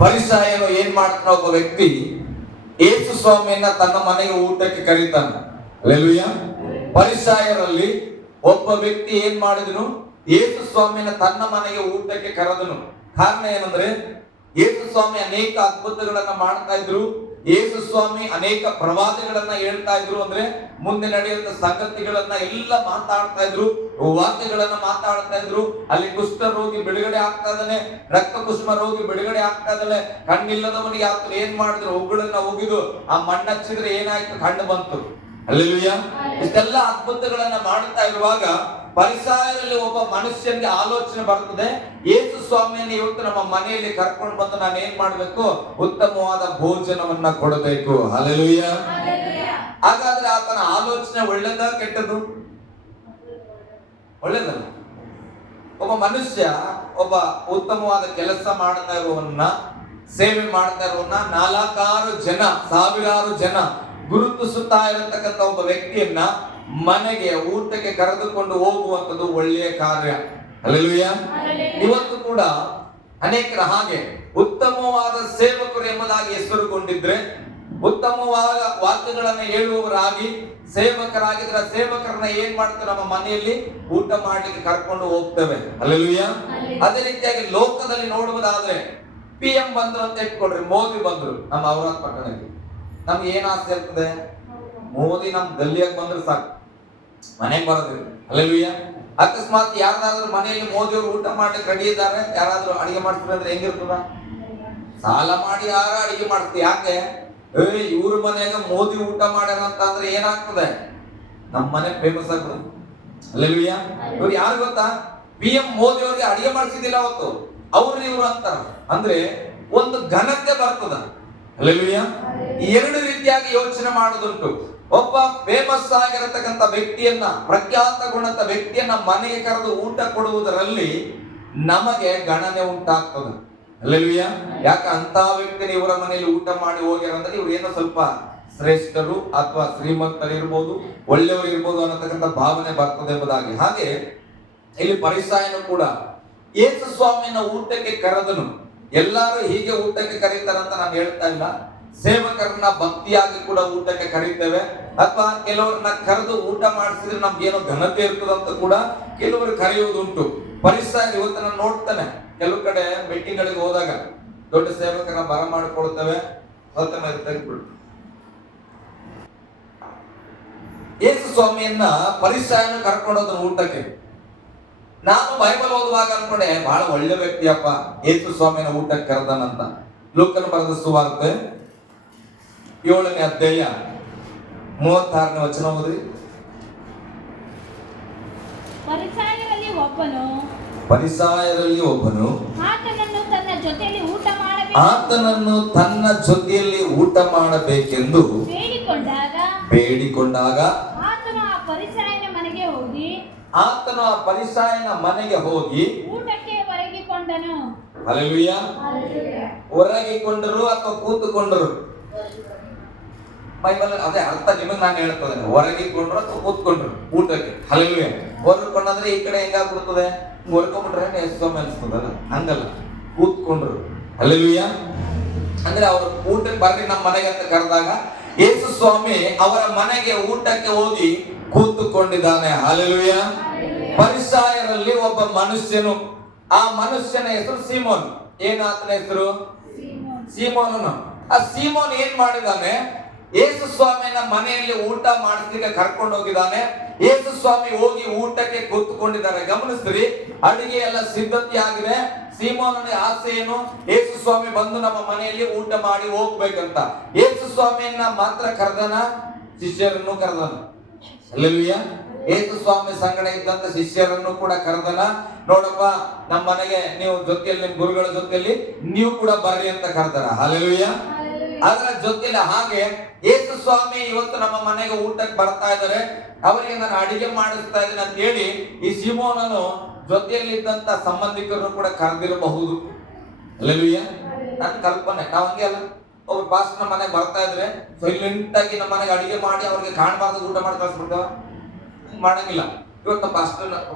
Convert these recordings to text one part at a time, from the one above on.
ಫರಿಸಾಯನು ಏನ್ ಮಾಡ್ತಾನ, ಒಬ್ಬ ವ್ಯಕ್ತಿ ಯೇಸು ಸ್ವಾಮಿಯನ್ನ ತನ್ನ ಮನೆಗೆ ಊಟಕ್ಕೆ ಕರೀತಾನೆ. ಹಲ್ಲೆಲೂಯಾ. ಫರಿಸಾಯರಲ್ಲಿ ಒಬ್ಬ ವ್ಯಕ್ತಿ ಏನ್ ಮಾಡಿದನು, ಯೇಸು ಸ್ವಾಮಿಯನ್ನ ತನ್ನ ಮನೆಗೆ ಊಟಕ್ಕೆ ಕರೆದನು. ಕಾರಣ ಏನಂದ್ರೆ, ಯೇಸು ಸ್ವಾಮಿ ಅನೇಕ ಅದ್ಭುತಗಳನ್ನ ಮಾಡ್ತಾ ಇದ್ರು, ಯೇಸು ಸ್ವಾಮಿ ಅನೇಕ ಪ್ರವಾದಗಳನ್ನ ಹೇಳ್ತಾ ಇದ್ರು. ಅಂದ್ರೆ ಮುಂದೆ ನಡೆಯುವಂತ ಸಂಗತಿಗಳನ್ನ ಎಲ್ಲ ಮಾತಾಡ್ತಾ ಇದ್ರು, ವಾಕ್ಯಗಳನ್ನ ಮಾತಾಡ್ತಾ ಇದ್ರು. ಅಲ್ಲಿ ಕುಷ್ಠ ರೋಗಿ ಬಿಡುಗಡೆ ಆಗ್ತಾ ಇದ್ದಾನೆ, ರಕ್ತ ಕುಸುಮ ರೋಗಿ ಬಿಡುಗಡೆ ಆಗ್ತಾ ಇದ್ದಾನೆ, ಕಣ್ಣಿಲ್ಲದವನಿಗೆ ಆತನು ಏನ್ ಮಾಡಿದ್ರು, ಒಗ್ಗಳನ್ನ ಒಗಿದು ಆ ಮಣ್ಣಚ್ಚಿದ್ರೆ ಏನಾಯ್ತು, ಕಣ್ಣು ಬಂತು. ಹಲ್ಲೆಲೂಯಾ. ಇಷ್ಟೆಲ್ಲ ಅದ್ಭುತಗಳನ್ನ ಮಾಡುತ್ತಾ ಇರುವಾಗ ಫರಿಸಾಯರಲ್ಲಿ ಒಬ್ಬ ಮನುಷ್ಯನಿಗೆ ಆಲೋಚನೆ ಬರ್ತದೆ, ಯೇಸು ಸ್ವಾಮಿಯನ್ನು ಇವತ್ತು ನಮ್ಮ ಮನೆಯಲ್ಲಿ ಕರ್ಕೊಂಡು ಬಂದು ನಾನು ಏನ್ ಮಾಡ್ಬೇಕು, ಉತ್ತಮವಾದ ಭೋಜನವನ್ನ ಕೊಡಬೇಕು. ಹಲ್ಲೆಲೂಯಾ. ಹಾಗಾದ್ರೆ ಆತನ ಆಲೋಚನೆ ಒಳ್ಳೆದ ಕೆಟ್ಟದ್ದು? ಒಳ್ಳೆದಲ್ಲ. ಒಬ್ಬ ಮನುಷ್ಯ ಒಬ್ಬ ಉತ್ತಮವಾದ ಕೆಲಸ ಮಾಡ್ತಾ ಇರುವನ್ನ, ಸೇವೆ ಮಾಡ್ತಾ ಇರುವನ್ನ 4 ಜನ, ಸಾವಿರಾರು ಜನ ಗುರುತಿಸುತ್ತಾ ಇರತಕ್ಕಂತ ಒಬ್ಬ ವ್ಯಕ್ತಿಯನ್ನ ಮನೆಗೆ ಊಟಕ್ಕೆ ಕರೆದುಕೊಂಡು ಹೋಗುವಂಥದ್ದು ಒಳ್ಳೆಯ ಕಾರ್ಯ. ಹಲ್ಲೆಲೂಯಾ. ಇವತ್ತು ಕೂಡ ಅನೇಕರ ಹಾಗೆ ಉತ್ತಮವಾದ ಸೇವಕರು ಎಂಬುದಾಗಿ ಹೆಸರುಗೊಂಡಿದ್ರೆ, ಉತ್ತಮವಾದ ವಾಕ್ಯಗಳನ್ನು ಹೇಳುವವರಾಗಿ ಸೇವಕರಾಗಿದ್ರೆ ಸೇವಕರನ್ನ ಏನ್ ಮಾಡ್ತಾರೆ, ನಮ್ಮ ಮನೆಯಲ್ಲಿ ಊಟ ಮಾಡ್ಲಿಕ್ಕೆ ಕರ್ಕೊಂಡು ಹೋಗ್ತೇವೆ. ಹಲ್ಲೆಲೂಯಾ. ಅದೇ ರೀತಿಯಾಗಿ ಲೋಕದಲ್ಲಿ ನೋಡುವುದಾದ್ರೆ PM ಬಂದ್ರು ಅಂತ ಇಟ್ಕೊಡ್ರಿ, ಮೋದಿ ಬಂದ್ರು ನಮ್ಮ ಔರಾದ್ ಪಟ್ಟಣಕ್ಕೆ, ನಮ್ಗೆ ಏನ್ ಆಸೆ ಇರ್ತದೆ, ಮೋದಿ ನಮ್ ಗಲ್ಲಿಯಾಗ ಬಂದ್ರೆ ಸಾಕು, ಮನೆಗೆ ಬರೋದಿಲ್ಲ. ಹಲ್ಲೆಲೂಯಾ. ಅಕಸ್ಮಾತ್ ಯಾರಾದ್ರೂ ಮನೆಯಲ್ಲಿ ಮೋದಿ ಅವರು ಊಟ ಮಾಡ್ಲಿಕ್ಕೆ ರೆಡಿ ಇದ್ದಾರೆ, ಯಾರಾದ್ರೂ ಅಡಿಗೆ ಮಾಡ್ತಾರೆ ಅಂದ್ರೆ ಹೆಂಗಿರ್ತದ, ಸಾಲ ಮಾಡಿ ಯಾರ ಅಡಿಗೆ ಮಾಡ್ತೀವಿ. ಯಾಕೆ, ಇವ್ರ ಮನೆಯಾಗ ಮೋದಿ ಊಟ ಮಾಡ್ಯಾರ ಅಂತ ಅಂದ್ರೆ ಏನಾಗ್ತದೆ, ನಮ್ಮ ಮನೆ ಫೇಮಸ್ ಆಗ್ತದೆ. ಹಲ್ಲೆಲೂಯಾ. ಇವ್ರು ಯಾರು ಗೊತ್ತಾ, PM ಮೋದಿ ಅವ್ರಿಗೆ ಅಡಿಗೆ ಮಾಡಿಸಿದಿಲ್ಲ ಅವತ್ತು, ಅವ್ರು ಇವ್ರು ಅಂತಾರ. ಅಂದ್ರೆ ಒಂದು ಘನತೆ ಬರ್ತದ. ಹಲ್ಲೆಲೂಯಾ. ಎರಡು ರೀತಿಯಾಗಿ ಯೋಚನೆ ಮಾಡೋದುಂಟು. ಒಬ್ಬ ಫೇಮಸ್ ಆಗಿರತಕ್ಕಂತ ವ್ಯಕ್ತಿಯನ್ನ, ಪ್ರಖ್ಯಾತಗೊಂಡಂತ ವ್ಯಕ್ತಿಯನ್ನ ಮನೆಗೆ ಕರೆದು ಊಟ ಕೊಡುವುದರಲ್ಲಿ ನಮಗೆ ಗಣನೆ ಉಂಟಾಗ್ತದೆ. ಹಲ್ಲೆಲೂಯಾ. ಯಾಕೆ ಅಂತ ವ್ಯಕ್ತಿನ ಇವರ ಮನೆಯಲ್ಲಿ ಊಟ ಮಾಡಿ ಹೋಗ್ಯಾರ ಅಂದ್ರೆ ಇವ್ರು ಏನೋ ಸ್ವಲ್ಪ ಶ್ರೇಷ್ಠರು ಅಥವಾ ಶ್ರೀಮಂತರು ಇರ್ಬೋದು, ಒಳ್ಳೆಯವರು ಇರ್ಬೋದು ಅನ್ನತಕ್ಕಂಥ ಭಾವನೆ ಬರ್ತದೆ ಎಂಬುದಾಗಿ. ಹಾಗೆ ಇಲ್ಲಿ ಫರಿಸಾಯನು ಕೂಡ ಯೇಸು ಸ್ವಾಮಿಯನ್ನ ಊಟಕ್ಕೆ ಕರೆದನು. ಎಲ್ಲರೂ ಹೀಗೆ ಊಟಕ್ಕೆ ಕರೀತಾರಂತ ನಾನು ಹೇಳ್ತಾ ಇಲ್ಲ. ಸೇವಕರನ್ನ ಭಕ್ತಿಯಾಗಿ ಕೂಡ ಊಟಕ್ಕೆ ಕರೀತೇವೆ, ಅಥವಾ ಕೆಲವರನ್ನ ಕರೆದು ಊಟ ಮಾಡಿಸಿದ್ರೆ ನಮ್ಗೆ ಏನೋ ಘನತೆ ಇರ್ತದಂತ ಕೂಡ ಕೆಲವರು ಕರೆಯುವುದುಂಟು. ಫರಿಸಾಯ ಇವತ್ತು ನಾನು ನೋಡ್ತಾನೆ, ಕೆಲವು ಕಡೆ ಮೀಟಿಂಗ್ ಗಳಿಗೆ ಹೋದಾಗ ದೊಡ್ಡ ಸೇವಕರನ್ನ ಬರ ಮಾಡಿಕೊಳ್ತೇವೆ, ಯೇಸು ಸ್ವಾಮಿಯನ್ನ ಫರಿಸಾಯನು ಕರ್ಕೊಂಡೋದನು ಊಟಕ್ಕೆ. ನಾನು ಬೈಬಲ್ ಓದುವಾಗ ಅನ್ಕೊಂಡೆ, ಬಹಳ ಒಳ್ಳೆ ವ್ಯಕ್ತಿಯಪ್ಪ ಯೇಸು ಸ್ವಾಮಿನ ಊಟಕ್ಕೆ ಕರೆದನಂತ. ಲೂಕನ ಬರೆದ ಸುವಾರ್ತೆ 7ನೇ ಅಧ್ಯಾಯ 36ನೇ ವಚನ ಓದಿ. ಫರಿಸಾಯರಲ್ಲಿ ಒಬ್ಬನು ಆತನನ್ನು ತನ್ನ ಜೊತೆಯಲ್ಲಿ ಊಟ ಮಾಡಬೇಕೆಂದು ಬೇಡಿಕೊಂಡಾಗ ಆತನು ಆ ಫರಿಸಾಯನ ಮನೆಗೆ ಹೋಗಿ ಊಟಕ್ಕೆ ಒರಗಿಕೊಂಡನು. ಹಲ್ಲೆಲೂಯಾ. ಒರಗಿಕೊಂಡರು ಅಥವಾ ಕೂತುಕೊಂಡರು, ಬೈಬಲ್ ಅದೇ ಅರ್ಥ ನಿಮಗೆ ನಾನು ಹೇಳ್ತದೆ. ಹೊರಗಿಕೊಂಡ್ರು ಅಥವಾ ಕೂತ್ಕೊಂಡ್ರು ಊಟಕ್ಕೆ. ಹಲ್ಲೆಲೂಯಾ. ಹೊರಕೊಂಡ್ರೆ ಈ ಕಡೆ ಹೆಂಗಾಗ್ಬಿಡ್ತದೆ, ಹೊರ್ಕೊಂಡ್ಬಿಟ್ರೆ ಎಷ್ಟೊಮ್ಮೆ ಅನಿಸ್ತದಲ್ಲ, ಹಂಗಲ್ಲ, ಕೂತ್ಕೊಂಡ್ರು. ಹಲ್ಲೆಲೂಯಾ. ಅಂದ್ರೆ ಅವ್ರ ಊಟಕ್ಕೆ ಬರ್ರಿ ನಮ್ಮ ಮನೆಗೆ ಅಂತ ಕರೆದಾಗ ಯೇಸು ಸ್ವಾಮಿ ಅವರ ಮನೆಗೆ ಊಟಕ್ಕೆ ಹೋಗಿ ಕೂತುಕೊಂಡಿದ್ದಾನೆ. ಹಲ್ಲೆಲೂಯಾ. ಫರಿಸಾಯರಲ್ಲಿ ಒಬ್ಬ ಮನುಷ್ಯನು, ಆ ಮನುಷ್ಯನ ಹೆಸರು ಸೀಮೋನ್. ಏನಾತನ ಹೆಸರು? ಸೀಮೋನನು. ಆ ಸೀಮೋನ್ ಏನ್ ಮಾಡಿದಾನೆ, ಯೇಸು ಸ್ವಾಮಿಯನ್ನ ಮನೆಯಲ್ಲಿ ಊಟ ಮಾಡಿಸ್ಲಿಕ್ಕೆ ಕರ್ಕೊಂಡು ಹೋಗಿದ್ದಾನೆ. ಯೇಸು ಸ್ವಾಮಿ ಹೋಗಿ ಊಟಕ್ಕೆ ಕೂತ್ಕೊಂಡಿದ್ದಾರೆ. ಗಮನಿಸ್ರಿ, ಅಡಿಗೆ ಎಲ್ಲ ಸಿದ್ಧತೆ ಆಗಿದೆ. ಸೀಮೋನನಿಗೆ ಆಸೆ ಏನು, ಯೇಸು ಸ್ವಾಮಿ ಬಂದು ನಮ್ಮ ಮನೆಯಲ್ಲಿ ಊಟ ಮಾಡಿ ಹೋಗ್ಬೇಕಂತ. ಯೇಸು ಸ್ವಾಮಿಯನ್ನ ಮಾತ್ರ ಕರೆದನ, ಶಿಷ್ಯರನ್ನು ಕರೆದನ. ಹಲ್ಲೆಲೂಯಾ. ಯೇಸು ಸ್ವಾಮಿ ಸಂಗಡ ಇದ್ದಂತ ಶಿಷ್ಯರನ್ನು ಕೂಡ ಕರೆದನ. ನೋಡಪ್ಪ, ನಮ್ಮ ಮನೆಗೆ ನೀವು ಜೊತೆಯಲ್ಲಿ, ನಿಮ್ಮ ಗುರುಗಳ ಜೊತೆಯಲ್ಲಿ ನೀವು ಕೂಡ ಬರ್ರಿ ಅಂತ ಕರೆದನ. ಹಲ್ಲೆಲೂಯಾ. ಅದರ ಜೊತೆಲಿ ಹಾಗೆ ಯೇಸು ಸ್ವಾಮಿ ಇವತ್ತು ನಮ್ಮ ಮನೆಗೆ ಊಟಕ್ಕೆ ಬರ್ತಾ ಇದ್ದಾರೆ, ಅವರಿಗೆ ನಾನು ಅಡಿಗೆ ಮಾಡಿಸ್ತಾ ಇದ್ದೀನಿ ಅಂತ ಹೇಳಿ ಈ ಸೀಮೋನನು ಜೊತೆಯಲ್ಲಿ ಇದ್ದಂತ ಸಂಬಂಧಿಕರನ್ನು ಕೂಡ ಕರೆದಿರಬಹುದು. ಹಲ್ಲೆಲೂಯಾ. ನನ್ನ ಕಲ್ಪನೆ, ನಾವು ಹಂಗೆ ಅಲ್ಲ, ಒಬ್ಬ ಪಾಸ್ಟರ್ ನಮ್ಮ ಮನೆಗೆ ಬರ್ತಾ ಇದ್ರೆ ಸೈಲೆಂಟ್ ಆಗಿ ನಮ್ಮ ಮನೆಗೆ ಅಡಿಗೆ ಮಾಡಿ ಅವ್ರಿಗೆ ಕಾಣಬಾರ್ದು ಊಟ ಮಾಡಿ ಕಳಿಸ್ಬಿಡ್ತಾವ, ಮಾಡಂಗಿಲ್ಲ. ಇವತ್ತು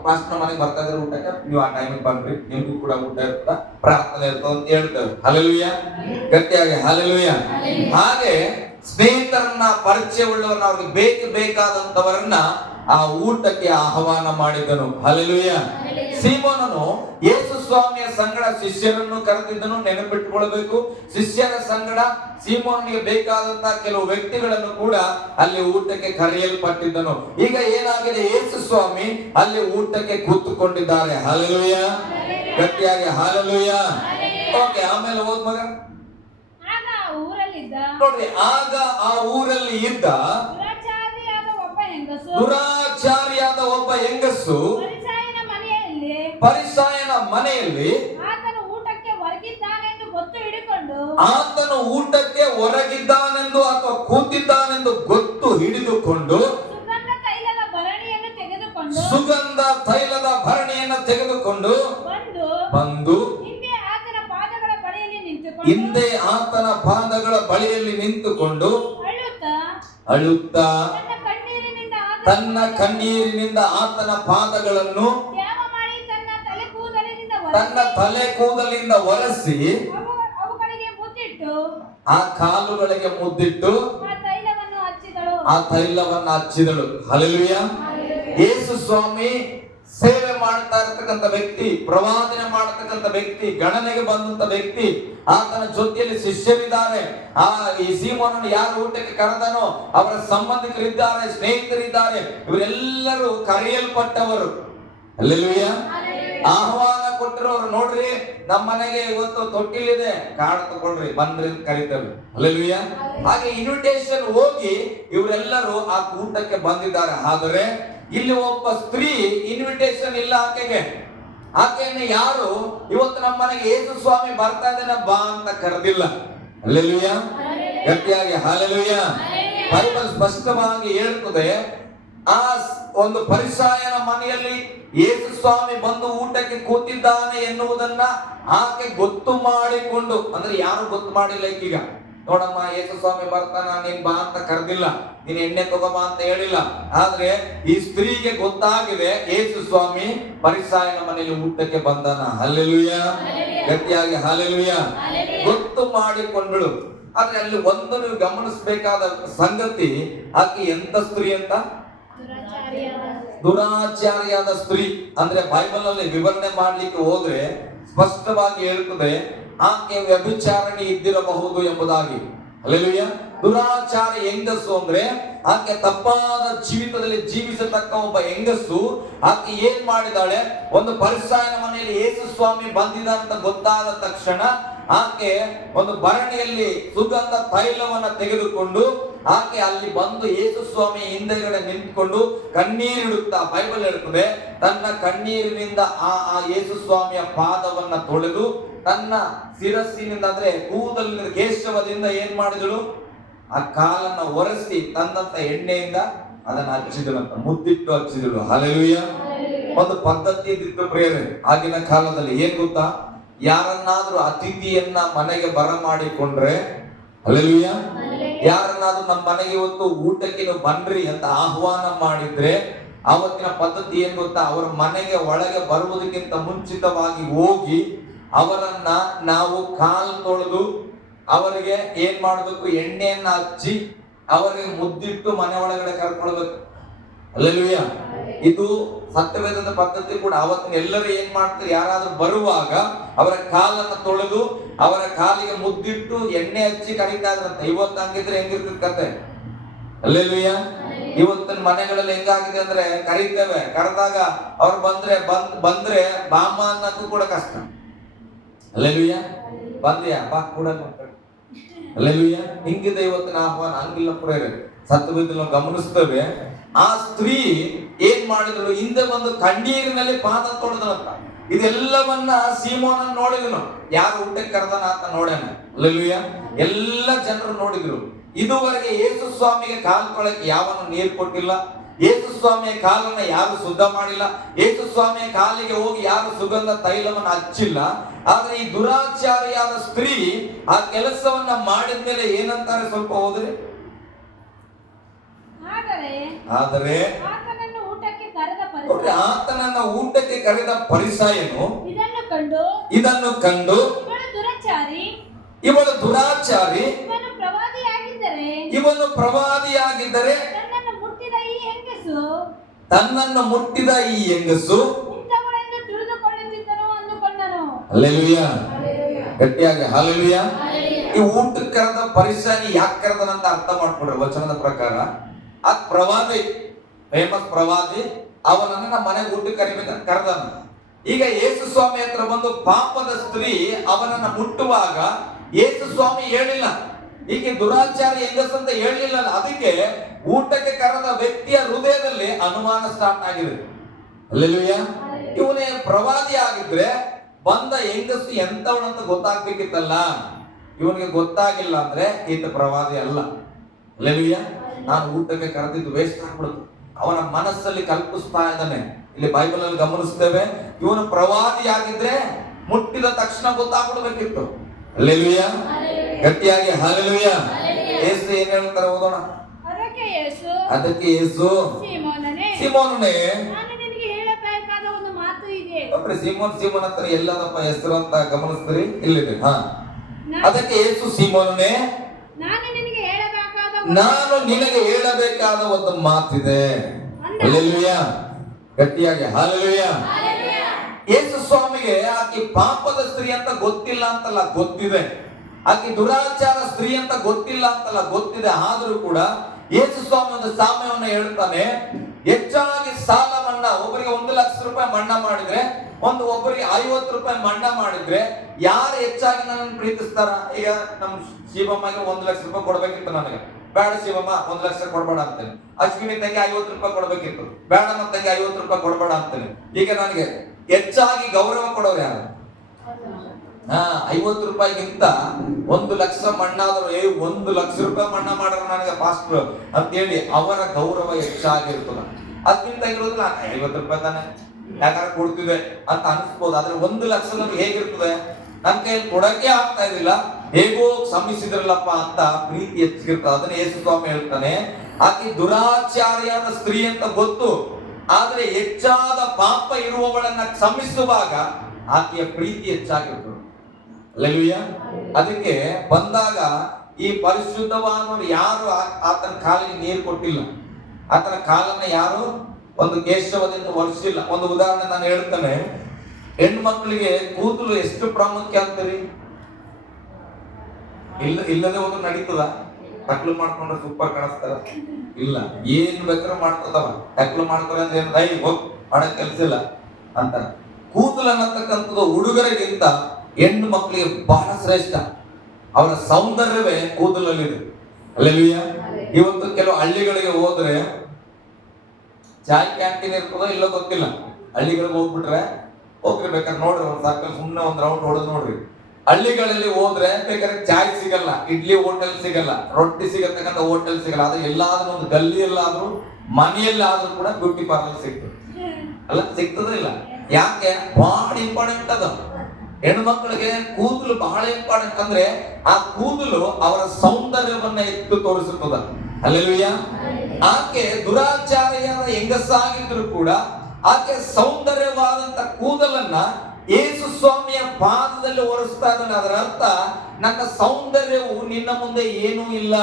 ಪಾಸ್ಟರ್ ಮನೆಗೆ ಬರ್ತಾ ಇದ್ರೆ ಊಟಕ್ಕೆ ನೀವು ಆ ಟೈಮಿಗೆ ಬನ್ರಿ, ನಿಮ್ಗೂ ಕೂಡ ಊಟ ಇರ್ತದ, ಪ್ರಾರ್ಥನೆ ಇರ್ತದ ಅಂತ ಹೇಳ್ತೇವೆ. ಹಲ್ಲೆಲೂಯಾ, ಗಟ್ಟಿಯಾಗಿ ಹಲ್ಲೆಲೂಯಾ. ಹಾಗೆ ಸ್ನೇಹಿತರನ್ನ ಪರಿಚಯ ಉಳ್ಳವರನ್ನ, ಅವ್ರಿಗೆ ಬೇಕಾದಂತವರನ್ನ ಆ ಊಟಕ್ಕೆ ಆಹ್ವಾನ ಮಾಡಿದನು. ಹಲ್ಲೆಲೂಯಾ. ಸೀಮೋನನು ಯೇಸು ಸ್ವಾಮಿಯ ಸಂಗಡ ಶಿಷ್ಯರನ್ನು ಕರೆದಿದ್ದನು. ನೆನಪಿಟ್ಟುಕೊಳ್ಬೇಕು, ಶಿಷ್ಯರ ಸಂಗಡ ಸೀಮೋನನಿಗೆ ಬೇಕಾದಂತಹ ಕೆಲವು ವ್ಯಕ್ತಿಗಳನ್ನು ಕೂಡ ಅಲ್ಲಿ ಊಟಕ್ಕೆ ಕರೆಯಲ್ಪಟ್ಟಿದ್ದನು. ಈಗ ಏನಾಗಿದೆ, ಯೇಸು ಸ್ವಾಮಿ ಅಲ್ಲಿ ಊಟಕ್ಕೆ ಕೂತುಕೊಂಡಿದ್ದಾರೆ. ಹಲ್ಲೆಲೂಯಾ, ಗಟ್ಟಿಯಾಗಿ ಹಲ್ಲೆಲೂಯಾ. ಓಕೆ, ಆಮೇಲೆ ಹೋದ್ ಮಗ ನೋಡ್ರಿ, ಆಗ ಆ ಊರಲ್ಲಿ ಇದ್ದ ದುರಾಚಾರಿಯಾದ ಒಬ್ಬ ಹೆಂಗಸು ಪರಿಸಾಯನ ಮನೆಯಲ್ಲಿ ಆತನು ಊಟಕ್ಕೆ ಹೊರಗಿದ್ದಾನೆಂದು ಅಥವಾ ಕೂತಿದ್ದಾನೆಂದು ಗೊತ್ತು ಹಿಡಿದುಕೊಂಡು ಸುಗಂಧ ತೈಲದ ಭರಣಿಯನ್ನು ತೆಗೆದುಕೊಂಡು ಬಂದು ಹಿಂದೆ ಆತನ ಪಾದಗಳ ಬಳಿಯಲ್ಲಿ ನಿಂತುಕೊಂಡು ಅಳುತ್ತಾ ತನ್ನ ಕಣ್ಣೀರಿನಿಂದ ಆತನ ಪಾದಗಳನ್ನು ತನ್ನ ತಲೆ ಕೂದಲಿಂದ ಒರೆಸಿ ಆ ಕಾಲುಗಳಿಗೆ ಮುದ್ದಿಟ್ಟು ಆ ತೈಲವನ್ನು ಹಚ್ಚಿದಳು. ಹಲ್ಲೆಲೂಯಾ. ಯೇಸು ಸ್ವಾಮಿ ಸೇವೆ ಮಾಡ್ತಾ ಇರತಕ್ಕಂತ ವ್ಯಕ್ತಿ, ಪ್ರವಾದನೆ ಮಾಡತಕ್ಕಂತ ವ್ಯಕ್ತಿ, ಗಣನೆಗೆ ಬಂದಂತ ವ್ಯಕ್ತಿ, ಆತನ ಜೊತೆಯಲ್ಲಿ ಶಿಷ್ಯರಿದ್ದಾರೆ. ಈ ಸೀಮೋನನ್ನು ಯಾರು ಊಟಕ್ಕೆ ಕರೆದನೋ ಅವರ ಸಂಬಂಧಿಕರಿದ್ದಾರೆ, ಸ್ನೇಹಿತರಿದ್ದಾರೆ, ಇವರೆಲ್ಲರೂ ಕರೆಯಲ್ಪಟ್ಟವರು. ಹಲ್ಲೆಲೂಯಾ. ಆಹ್ವಾನ ಕೊಟ್ಟಿರೋರು. ನೋಡ್ರಿ, ನಮ್ಮ ಮನೆಗೆ ಇವತ್ತು ತೊಟ್ಟಿಲಿದೆ, ಕಾರ್ಡ್ ತಗೊಳ್ರಿ, ಬನ್ರಿ ಅಂತ ಕರೀತಾರೆ. ಹಲ್ಲೆಲೂಯಾ. ಹಾಗೆ ಇನ್ವಿಟೇಷನ್ ಹೋಗಿ ಇವರೆಲ್ಲರೂ ಆ ಊಟಕ್ಕೆ ಬಂದಿದ್ದಾರೆ. ಆದರೆ ಇಲ್ಲಿ ಒಬ್ಬ ಸ್ತ್ರೀ ಇನ್ವಿಟೇಷನ್ ಇಲ್ಲ ಆಕೆಗೆ. ಆಕೆಯನ್ನು ಯಾರು ಇವತ್ತು ನಮ್ಮ ಮನೆಗೆ ಯೇಸು ಸ್ವಾಮಿ ಬರ್ತಾ ಇದ್ದಾನೆ ಬಾ ಅಂತ ಕರೆದಿಲ್ಲ. ಹಲ್ಲೆಲೂಯಾ, ಗಟ್ಟಿಯಾಗಿ ಹಲ್ಲೆಲೂಯಾ. ಬೈಬಲ್ ಸ್ಪಷ್ಟವಾಗಿ ಹೇಳ್ತದೆ, ಆ ಒಂದು ಪರಿಸಾಯನ ಮನೆಯಲ್ಲಿ ಯೇಸು ಸ್ವಾಮಿ ಬಂದು ಊಟಕ್ಕೆ ಕೂತಿದ್ದಾನೆ ಎನ್ನುವುದನ್ನ ಆಕೆ ಗೊತ್ತು ಮಾಡಿಕೊಂಡು, ಅಂದ್ರೆ ಯಾರು ಗೊತ್ತು ಮಾಡಿಲ್ಲ ಈಗೀಗ. ನೋಡಮ್ಮ, ಯೇಸು ಸ್ವಾಮಿ ಬರ್ತಾನ, ನೀನ್ ಬಾ ಅಂತ ಕರೆದಿಲ್ಲ, ನೀನ್ ಎಣ್ಣೆ ತಗೋಬಾ ಅಂತ ಹೇಳಿಲ್ಲ. ಆದ್ರೆ ಈ ಸ್ತ್ರೀಗೆ ಗೊತ್ತಾಗಿದೆ ಯೇಸು ಸ್ವಾಮಿ ಪರಿಸಾಯನ ಮನೆಯಲ್ಲಿ ಊಟಕ್ಕೆ ಬಂದಾನ. ಹಲ್ಲೆಲೂಯಾ, ಗಟ್ಟಿಯಾಗಿ ಹಲ್ಲೆಲೂಯಾ. ಗೊತ್ತು ಮಾಡಿಕೊಂಡಳು. ಆದ್ರೆ ಅಲ್ಲಿ ಒಂದು ನೀವು ಗಮನಿಸಬೇಕಾದ ಸಂಗತಿ, ಆಕೆ ಎಂತ ಸ್ತ್ರೀ ಅಂತ, ದುರಾಚಾರಿಯಾದ ಸ್ತ್ರೀ. ಅಂದ್ರೆ ಬೈಬಲ್ ಅಲ್ಲಿ ವಿವರಣೆ ಮಾಡ್ಲಿಕ್ಕೆ ಹೋದ್ರೆ ಸ್ಪಷ್ಟವಾಗಿ ಹೇಳ್ತದೆ, ಆಕೆ ವ್ಯಭಿಚಾರಣೆ ಇದ್ದಿರಬಹುದು ಎಂಬುದಾಗಿ. ಹಲ್ಲೆಲೂಯಾ. ದುರಾಚಾರಿ ಹೆಂಗಸು ಅಂದ್ರೆ ಆಕೆ ತಪ್ಪಾದ ಜೀವಿತದಲ್ಲಿ ಜೀವಿಸತಕ್ಕ ಒಬ್ಬ ಹೆಂಗಸು. ಆಕೆ ಏನ್ ಮಾಡಿದಾಳೆ, ಒಂದು ಪರಿಸಾಯನ ಮನೆಯಲ್ಲಿ ಯೇಸು ಸ್ವಾಮಿ ಬಂದಿದ ಅಂತ ಗೊತ್ತಾದ ತಕ್ಷಣ ಆಕೆ ಒಂದು ಭರಣಿಯಲ್ಲಿ ಸುಗಂಧ ತೈಲವನ್ನ ತೆಗೆದುಕೊಂಡು ಆಕೆ ಅಲ್ಲಿ ಬಂದು ಯೇಸು ಸ್ವಾಮಿ ಹಿಂದೆಗಡೆ ನಿಂತ್ಕೊಂಡು ಕಣ್ಣೀರಿಡುತ್ತಾ, ಬೈಬಲ್ ಹೇಳ್ತದೆ, ತನ್ನ ಕಣ್ಣೀರಿನಿಂದ ಆ ಯೇಸು ಸ್ವಾಮಿಯ ಪಾದವನ್ನ ತೊಳೆದು ತನ್ನ ಶಿರಸ್ಸಿನಿಂದ ಅಂದ್ರೆ ಕೂದಲಿನ ಕೇಶವದಿಂದ ಏನ್ ಮಾಡಿದಳು, ಆ ಕಾಲನ್ನ ಒರೆಸಿ ತಂದಂತ ಎಣ್ಣೆಯಿಂದ ಅದನ್ನ ಹಚ್ಚಿದಳಂತ, ಮುದ್ದಿಟ್ಟು ಹಚ್ಚಿದಳು. ಹಲ್ಲೆಲೂಯಾ. ಒಂದು ಪದ್ಧತಿ ಇದ್ದಿತ್ತು ಪ್ರಿಯರೇ ಆಗಿನ ಕಾಲದಲ್ಲಿ. ಏನ್ ಗೊತ್ತಾ, ಯಾರನ್ನಾದ್ರೂ ಅತಿಥಿಯನ್ನ ಮನೆಗೆ ಬರಮಾಡಿಕೊಂಡ್ರೆ, ಹಲ್ಲೆಲೂಯಾ, ಯಾರನ್ನಾದ್ರೂ ನಮ್ಮ ಮನೆಗೆ ಇವತ್ತು ಊಟಕ್ಕೆ ನೀವು ಬನ್ರಿ ಅಂತ ಆಹ್ವಾನ ಮಾಡಿದ್ರೆ ಅವತ್ತಿನ ಪದ್ಧತಿ ಏನ್ ಗೊತ್ತಾ, ಅವರ ಮನೆಗೆ ಒಳಗೆ ಬರುವುದಕ್ಕಿಂತ ಮುಂಚಿತವಾಗಿ ಹೋಗಿ ಅವರನ್ನ ನಾವು ಕಾಲು ತೊಳೆದು ಅವರಿಗೆ ಏನ್ ಮಾಡ್ಬೇಕು, ಎಣ್ಣೆಯನ್ನ ಹಚ್ಚಿ ಅವರಿಗೆ ಮುದ್ದಿಟ್ಟು ಮನೆ ಒಳಗಡೆ ಕರ್ಕೊಳ್ಬೇಕು. ಹಲ್ಲೆಲೂಯಾ. ಇದು ಸತ್ಯವೇದದ ಪದ್ಧತಿ ಕೂಡ. ಅವತ್ತಿನ ಎಲ್ಲರೂ ಏನ್ ಮಾಡ್ತಾರೆ, ಯಾರಾದ್ರೂ ಬರುವಾಗ ಅವರ ಕಾಲನ್ನ ತೊಳೆದು ಅವರ ಕಾಲಿಗೆ ಮುದ್ದಿಟ್ಟು ಎಣ್ಣೆ ಹಚ್ಚಿ ಕರೀತಾ ಇದ್ರಂತೆ. ಇವತ್ತು ಹಂಗಿದ್ರೆ ಹೆಂಗಿರ್ತದೆ ಕತೆ? ಹಲ್ಲೆಲೂಯಾ. ಇವತ್ತಿನ ಮನೆಗಳಲ್ಲಿ ಹೆಂಗಾಗಿದೆ ಅಂದ್ರೆ, ಕರೀತೇವೆ, ಕರೆದಾಗ ಅವ್ರು ಬಂದ್ರೆ ಬಾಮ ಅನ್ನೋದು ಕೂಡ ಕಷ್ಟ. ಹಲ್ಲೆಲೂಯಾ. ಬಂದ್ಯಾ ಬಾ ಕೂಡ. ಹಲ್ಲೆಲೂಯಾ. ಹಿಂಗಿದೆ ಇವತ್ತಿನ ಆಹ್ವಾನ. ಹಂಗಿಲ್ಲ ಪ್ರೇರೆ, ಸತ್ಯವೇದದಲ್ಲಿ ಗಮನಿಸ್ತೇವೆ. ಆ ಸ್ತ್ರೀ ಏನ್ ಮಾಡಿದಳು, ಹಿಂದೆ ಬಂದು ಕಣ್ಣೀರಿನಲ್ಲಿ ಪಾದ ತೊಳೆದಳಂತ. ಇದೆಲ್ಲವನ್ನ ಸೀಮೋನ ನೋಡಿದನು. ಯಾರು ಊಟಕ್ಕೆ ಕರೆದನ ಅಂತ ನೋಡೋಣ. ಹಲ್ಲೆಲೂಯಾ. ಎಲ್ಲ ಜನರು ನೋಡಿದ್ರು. ಇದುವರೆಗೆ ಯೇಸು ಸ್ವಾಮಿಗೆ ಕಾಲು ತೊಳಕ್ಕೆ ಯಾವನು ನೀರು ಕೊಟ್ಟಿಲ್ಲ, ಯೇಸು ಸ್ವಾಮಿಯ ಕಾಲನ್ನ ಯಾರು ಶುದ್ಧ ಮಾಡಿಲ್ಲ, ಯೇಸು ಸ್ವಾಮಿಯ ಕಾಲಿಗೆ ಹೋಗಿ ಯಾರು ಸುಗಂಧ ತೈಲವನ್ನು ಹಚ್ಚಿಲ್ಲ. ಆದ್ರೆ ಈ ದುರಾಚಾರಿಯಾದ ಸ್ತ್ರೀ ಆ ಕೆಲಸವನ್ನ ಮಾಡಿದ ಮೇಲೆ ಏನಂತಾರೆ ಸ್ವಲ್ಪ ಹೋದ್ರೆ, ಆದರೆ ಆತನನ್ನು ಊಟಕ್ಕೆ ಕರೆದ ನೋಡ್ರಿ, ಆತನನ್ನ ಊಟಕ್ಕೆ ಕರೆದ ಫರಿಸಾಯನು ಇದನ್ನು ಕಂಡು ಇವಳು ದುರಾಚಾರಿ, ಇವನು ಪ್ರವಾದಿಯಾಗಿದ್ದರೆ ಇವನು ಪ್ರವಾದಿಯಾಗಿದ್ದರೆ ತನ್ನನ್ನು ಮುಟ್ಟಿದ ಈ ಹೆಂಗಸು ಇಂಥವಳೆಂದು ತಿಳಿದುಕೊಳ್ಳುತ್ತಿದ್ದನು ಅಂದುಕೊಂಡನು. ಹಲ್ಲೆಲೂಯಾ, ಗಟ್ಟಿಯಾಗಿ ಹಲ್ಲೆಲೂಯಾ. ಈ ಊಟಕ್ಕೆ ಕರೆದ ಫರಿಸಾಯನಿ ಯಾಕೆ ಕರೆದನಂತ ಅರ್ಥ ಮಾಡ್ಕೊಡ್ರಿ. ವಚನದ ಪ್ರಕಾರ ಆ ಪ್ರವಾದಿ, ಫೇಮಸ್ ಪ್ರವಾದಿ, ಅವನನ್ನ ನಮ್ಮ ಮನೆಗೆ ಊಟಕ್ಕೆ ಕರಿಬೇಕಂತ ಕರೆದನ. ಈಗ ಯೇಸು ಸ್ವಾಮಿ ಹತ್ರ ಬಂದು ಪಾಪದ ಸ್ತ್ರೀ ಅವನನ್ನ ಮುಟ್ಟುವಾಗ ಯೇಸು ಸ್ವಾಮಿ ಹೇಳಿಲ್ಲ, ಈಕೆ ದುರಾಚಾರಿ ಹೆಂಗಸಂತ ಹೇಳಿಲ್ಲ. ಅದಕ್ಕೆ ಊಟಕ್ಕೆ ಕರೆದ ವ್ಯಕ್ತಿಯ ಹೃದಯದಲ್ಲಿ ಅನುಮಾನ ಸ್ಟಾರ್ಟ್ ಆಗಿದೆ. ಹಲ್ಲೆಲೂಯಾ. ಇವನೇ ಪ್ರವಾದಿ ಆಗಿದ್ರೆ ಬಂದ ಹೆಂಗಸು ಎಂತವನಂತ ಗೊತ್ತಾಗ್ಬೇಕಿತ್ತಲ್ಲ. ಇವನಿಗೆ ಗೊತ್ತಾಗಿಲ್ಲ ಅಂದ್ರೆ ಈತ ಪ್ರವಾದಿ ಅಲ್ಲ. ಹಲ್ಲೆಲೂಯಾ. ನಾನು ಊಟಕ್ಕೆ ಕರೆದಿದ್ದು ವೇಸ್ಟ್ ಆಗ್ಬಿಡುತ್ತೆ. ಅವನ ಮನಸ್ಸಲ್ಲಿ ಕಲ್ಪಿಸ್ತಾ ಇದ್ದಾನೆ. ಇಲ್ಲಿ ಬೈಬಲ್ ಅಲ್ಲಿ ಗಮನಿಸ್ತೇವೆ, ಇವನು ಪ್ರವಾದಿ ಆಗಿದ್ರೆ ಮುಟ್ಟಿದ ತಕ್ಷಣ ಗೊತ್ತಾಗ್ಬಿಡ್ಬೇಕಿತ್ತು. ಹಲ್ಲೆಲೂಯಾ, ಗಟ್ಟಿಯಾಗಿ ಹಲ್ಲೆಲೂಯಾ. ಯೇಸು ಏನ್ ಹೇಳ್ತಾರೆ ಓದೋಣ. ಅದಕ್ಕೆ ಯೇಸು, ಸೀಮೋನನೇ, ನಾನು ನಿನಗೆ ಹೇಳಬೇಕಾದ ಒಂದು ಮಾತು ಇದೆ. ಸೀಮೋನ್ ಹತ್ರ ಎಲ್ಲದಪ್ಪ ಹೆಸರು ಅಂತ ಗಮನಿಸ್ತೀರಿ? ಇಲ್ಲಿದೆ. ಅದಕ್ಕೆ ಯೇಸು, ಸೀಮೋನನೇ, ನಾನು ನಿನಗೆ ಹೇಳಬೇಕಾದ ಒಂದು ಮಾತಿದೆ. ಹಲ್ಲೆಲೂಯಾ, ಗಟ್ಟಿಯಾಗಿ ಹಲ್ಲೆಲೂಯಾ. ಯೇಸು ಸ್ವಾಮಿಗೆ ಆಕೆ ಪಾಪದ ಸ್ತ್ರೀ ಅಂತ ಗೊತ್ತಿಲ್ಲ ಅಂತಲ್ಲ, ಗೊತ್ತಿದೆ. ಆಕೆ ದುರಾಚಾರ ಸ್ತ್ರೀ ಅಂತ ಗೊತ್ತಿಲ್ಲ ಅಂತಲ್ಲ, ಗೊತ್ತಿದೆ. ಆದ್ರೂ ಕೂಡ ಯೇಸು ಸ್ವಾಮಿ ಒಂದು ಸಾಮ್ಯವನ್ನು ಹೇಳ್ತಾನೆ. ಹೆಚ್ಚಾಗಿ ಸಾಲ ಮನ್ನಾ, ಒಬ್ಬರಿಗೆ 1,00,000 ರೂಪಾಯಿ ಮನ್ನಾ ಮಾಡಿದ್ರೆ, ಒಬ್ಬರಿಗೆ 50 ರೂಪಾಯಿ ಮನ್ನಾ ಮಾಡಿದ್ರೆ ಯಾರು ಹೆಚ್ಚಾಗಿ ನನ್ನನ್ನು ಪ್ರೀತಿಸ್ತಾರ? ಈಗ ನಮ್ ಶಿವಮ್ಮಗೆ 1,00,000 ರೂಪಾಯಿ ಕೊಡ್ಬೇಕಿತ್ತು, ನನಗೆ ಬೇಡ ಶಿವಮ್ಮ 1,00,000 ಕೊಡ್ಬೇಡ ಅಂತೇನೆ. ಅಶ್ವಿನಿ ತಂಗಿ 50 ರೂಪಾಯಿ ಕೊಡ್ಬೇಕಿತ್ತು, ಬೇಡ ನಮ್ಮ ತಂಗಿ 50 ರೂಪಾಯಿ ಕೊಡ್ಬೇಡ ಅಂತೇನೆ. ಈಗ ನನಗೆ ಹೆಚ್ಚಾಗಿ ಗೌರವ ಕೊಡೋರು ಯಾರು? 50 ರೂಪಾಯಿಗಿಂತ 1,00,000 ಮಣ್ಣಾದ್ರು 1,00,000 ರೂಪಾಯಿ ಮಣ್ಣಾ ಮಾಡ್ರ ನನಗೆ ಪಾಸ್ಟರ್ ಅಂತ ಹೇಳಿ ಅವರ ಗೌರವ ಹೆಚ್ಚಾಗಿರ್ತದ. ಅದಕ್ಕಿಂತ ಇರೋದಿಲ್ಲ 50 ರೂಪಾಯಿ ತಾನೆ ಯಾಕಂದ್ರೆ ಕೊಡ್ತಿದೆ ಅಂತ ಅನಿಸ್ಬೋದು. ಆದ್ರೆ 1,00,000 ನಮ್ಗೆ ಹೇಗಿರ್ತದೆ? ನನ್ನ ಕೈಯಲ್ಲಿ ಕೊಡಕ್ಕೆ ಆಗ್ತಾ ಇರಲಿಲ್ಲ, ಹೇಗೋ ಶ್ರಮಿಸಿದ್ರಲ್ಲಪ್ಪ ಅಂತ ಪ್ರೀತಿ ಹೆಚ್ಚಿರ್ತದೆ. ಅದನ್ನ ಯೇಸು ಸ್ವಾಮಿ ಹೇಳ್ತಾನೆ, ಆಕೆ ದುರಾಚಾರಿಯಾದ ಸ್ತ್ರೀ ಅಂತ ಗೊತ್ತು, ಆದ್ರೆ ಹೆಚ್ಚಾದ ಪಾಪ ಇರುವವಳನ್ನ ಕ್ಷಮಿಸುವಾಗ ಆಕೆಯ ಪ್ರೀತಿ ಹೆಚ್ಚಾಗಿರ್ತದೆ. ಹಲ್ಲೆಲೂಯಾ. ಅದಕ್ಕೆ ಬಂದಾಗ ಈ ಪರಿಶುದ್ಧವಾದವರು ಯಾರು ಆತನ ಕಾಲಿಗೆ ನೀರು ಕೊಟ್ಟಿಲ್ಲ, ಆತನ ಕಾಲನ್ನ ಯಾರು ಒಂದು ಕೇಶವದಿಂದ ಒರೆಸಿಲ್ಲ. ಒಂದು ಉದಾಹರಣೆ ನಾನು ಹೇಳ್ತೇನೆ. ಹೆಣ್ಮಕ್ಳಿಗೆ ಕೂದಲು ಎಷ್ಟು ಪ್ರಾಮುಖ್ಯ ಅಂತೀರಿ? ಇಲ್ಲದೆ ಹೋದ್ರೆ ನಡೀತದ? ಟಕ್ಲು ಮಾಡ್ಕೊಂಡ್ರೆ ಸೂಪರ್ ಕಾಣಿಸ್ತಾರ? ಇಲ್ಲ, ಏನ್ ಬೇಕಾದ್ರೂ ಮಾಡ್ಕೊತಾವ. ಟಕ್ಲು ಮಾಡ್ತಾರೆ ಅಂದ್ರೆ ಏನ್ ಹೋಗ್ ಮಾಡಕ್ ಕೆಲ್ಸ ಇಲ್ಲ ಅಂತ. ಕೂದಲು ಅನ್ನತಕ್ಕಂಥದ್ದು ಹುಡುಗರಿಗಿಂತ ಹೆಣ್ಣು ಮಕ್ಕಳಿಗೆ ಬಹಳ ಶ್ರೇಷ್ಠ. ಅವರ ಸೌಂದರ್ಯವೇ ಕೂದಲಲ್ಲಿದೆ. ಹಲ್ಲೆಲೂಯಾ. ಇವತ್ತು ಕೆಲವು ಹಳ್ಳಿಗಳಿಗೆ ಹೋದ್ರೆ ಚಾಯ್ ಕ್ಯಾಂಟೀನ್ ಇರ್ತದೋ ಇಲ್ಲೋ ಗೊತ್ತಿಲ್ಲ. ಹಳ್ಳಿಗಳಿಗೆ ಹೋಗ್ಬಿಟ್ರೆ ಹೋಗ್ರಿ, ಬೇಕಾದ್ರೆ ನೋಡ್ರಿ, ಒಂದು ಸರ್ಕಲ್ ಸುಮ್ಮನೆ ಒಂದು ರೌಂಡ್ ಹೊಡೆದು ನೋಡ್ರಿ. ಹಳ್ಳಿಗಳಲ್ಲಿ ಹೋದ್ರೆ ಬೇಕಾದ್ರೆ ಚಾಯ್ ಸಿಗಲ್ಲ, ಇಡ್ಲಿ ಹೋಟೆಲ್ ಸಿಗಲ್ಲ, ರೊಟ್ಟಿ ಸಿಗತಕ್ಕಂಥ ಹೋಟೆಲ್ ಸಿಗಲ್ಲ. ಅದು ಎಲ್ಲಾದ್ರೂ ಒಂದು ಗಲ್ಲಿಯಲ್ಲಾದ್ರೂ ಮನೆಯಲ್ಲಾದ್ರೂ ಕೂಡ ಬ್ಯೂಟಿ ಪಾರ್ಲರ್ ಸಿಗ್ತದೆ ಅಲ್ಲ? ಸಿಗ್ತದ ಇಲ್ಲ? ಯಾಕೆ? ಬಹಳ ಇಂಪಾರ್ಟೆಂಟ್ ಅದು. ಹೆಣ್ಮಕ್ಳಿಗೆ ಕೂದಲು ಬಹಳ ಇಂಪಾರ್ಟೆಂಟ್. ಅಂದ್ರೆ ಆ ಕೂದಲು ಅವರ ಸೌಂದರ್ಯವನ್ನ ಎತ್ತು ತೋರಿಸುತ್ತದೆ. ಹಲ್ಲೆಲೂಯಾ. ಆಕೆ ದುರಾಚಾರಿಯಾದ ಹೆಂಗಸಾಗಿದ್ರು ಕೂಡ ಆಕೆ ಸೌಂದರ್ಯವಾದಂತ ಕೂದಲನ್ನ ಯೇಸು ಸ್ವಾಮಿಯ ಪಾದದಲ್ಲಿ ಒರೆಸ್ತಾ ಇದ್ದಾನೆ. ಅದರ ಅರ್ಥ, ನನ್ನ ಸೌಂದರ್ಯವು ನಿನ್ನ ಮುಂದೆ ಏನೂ ಇಲ್ಲ.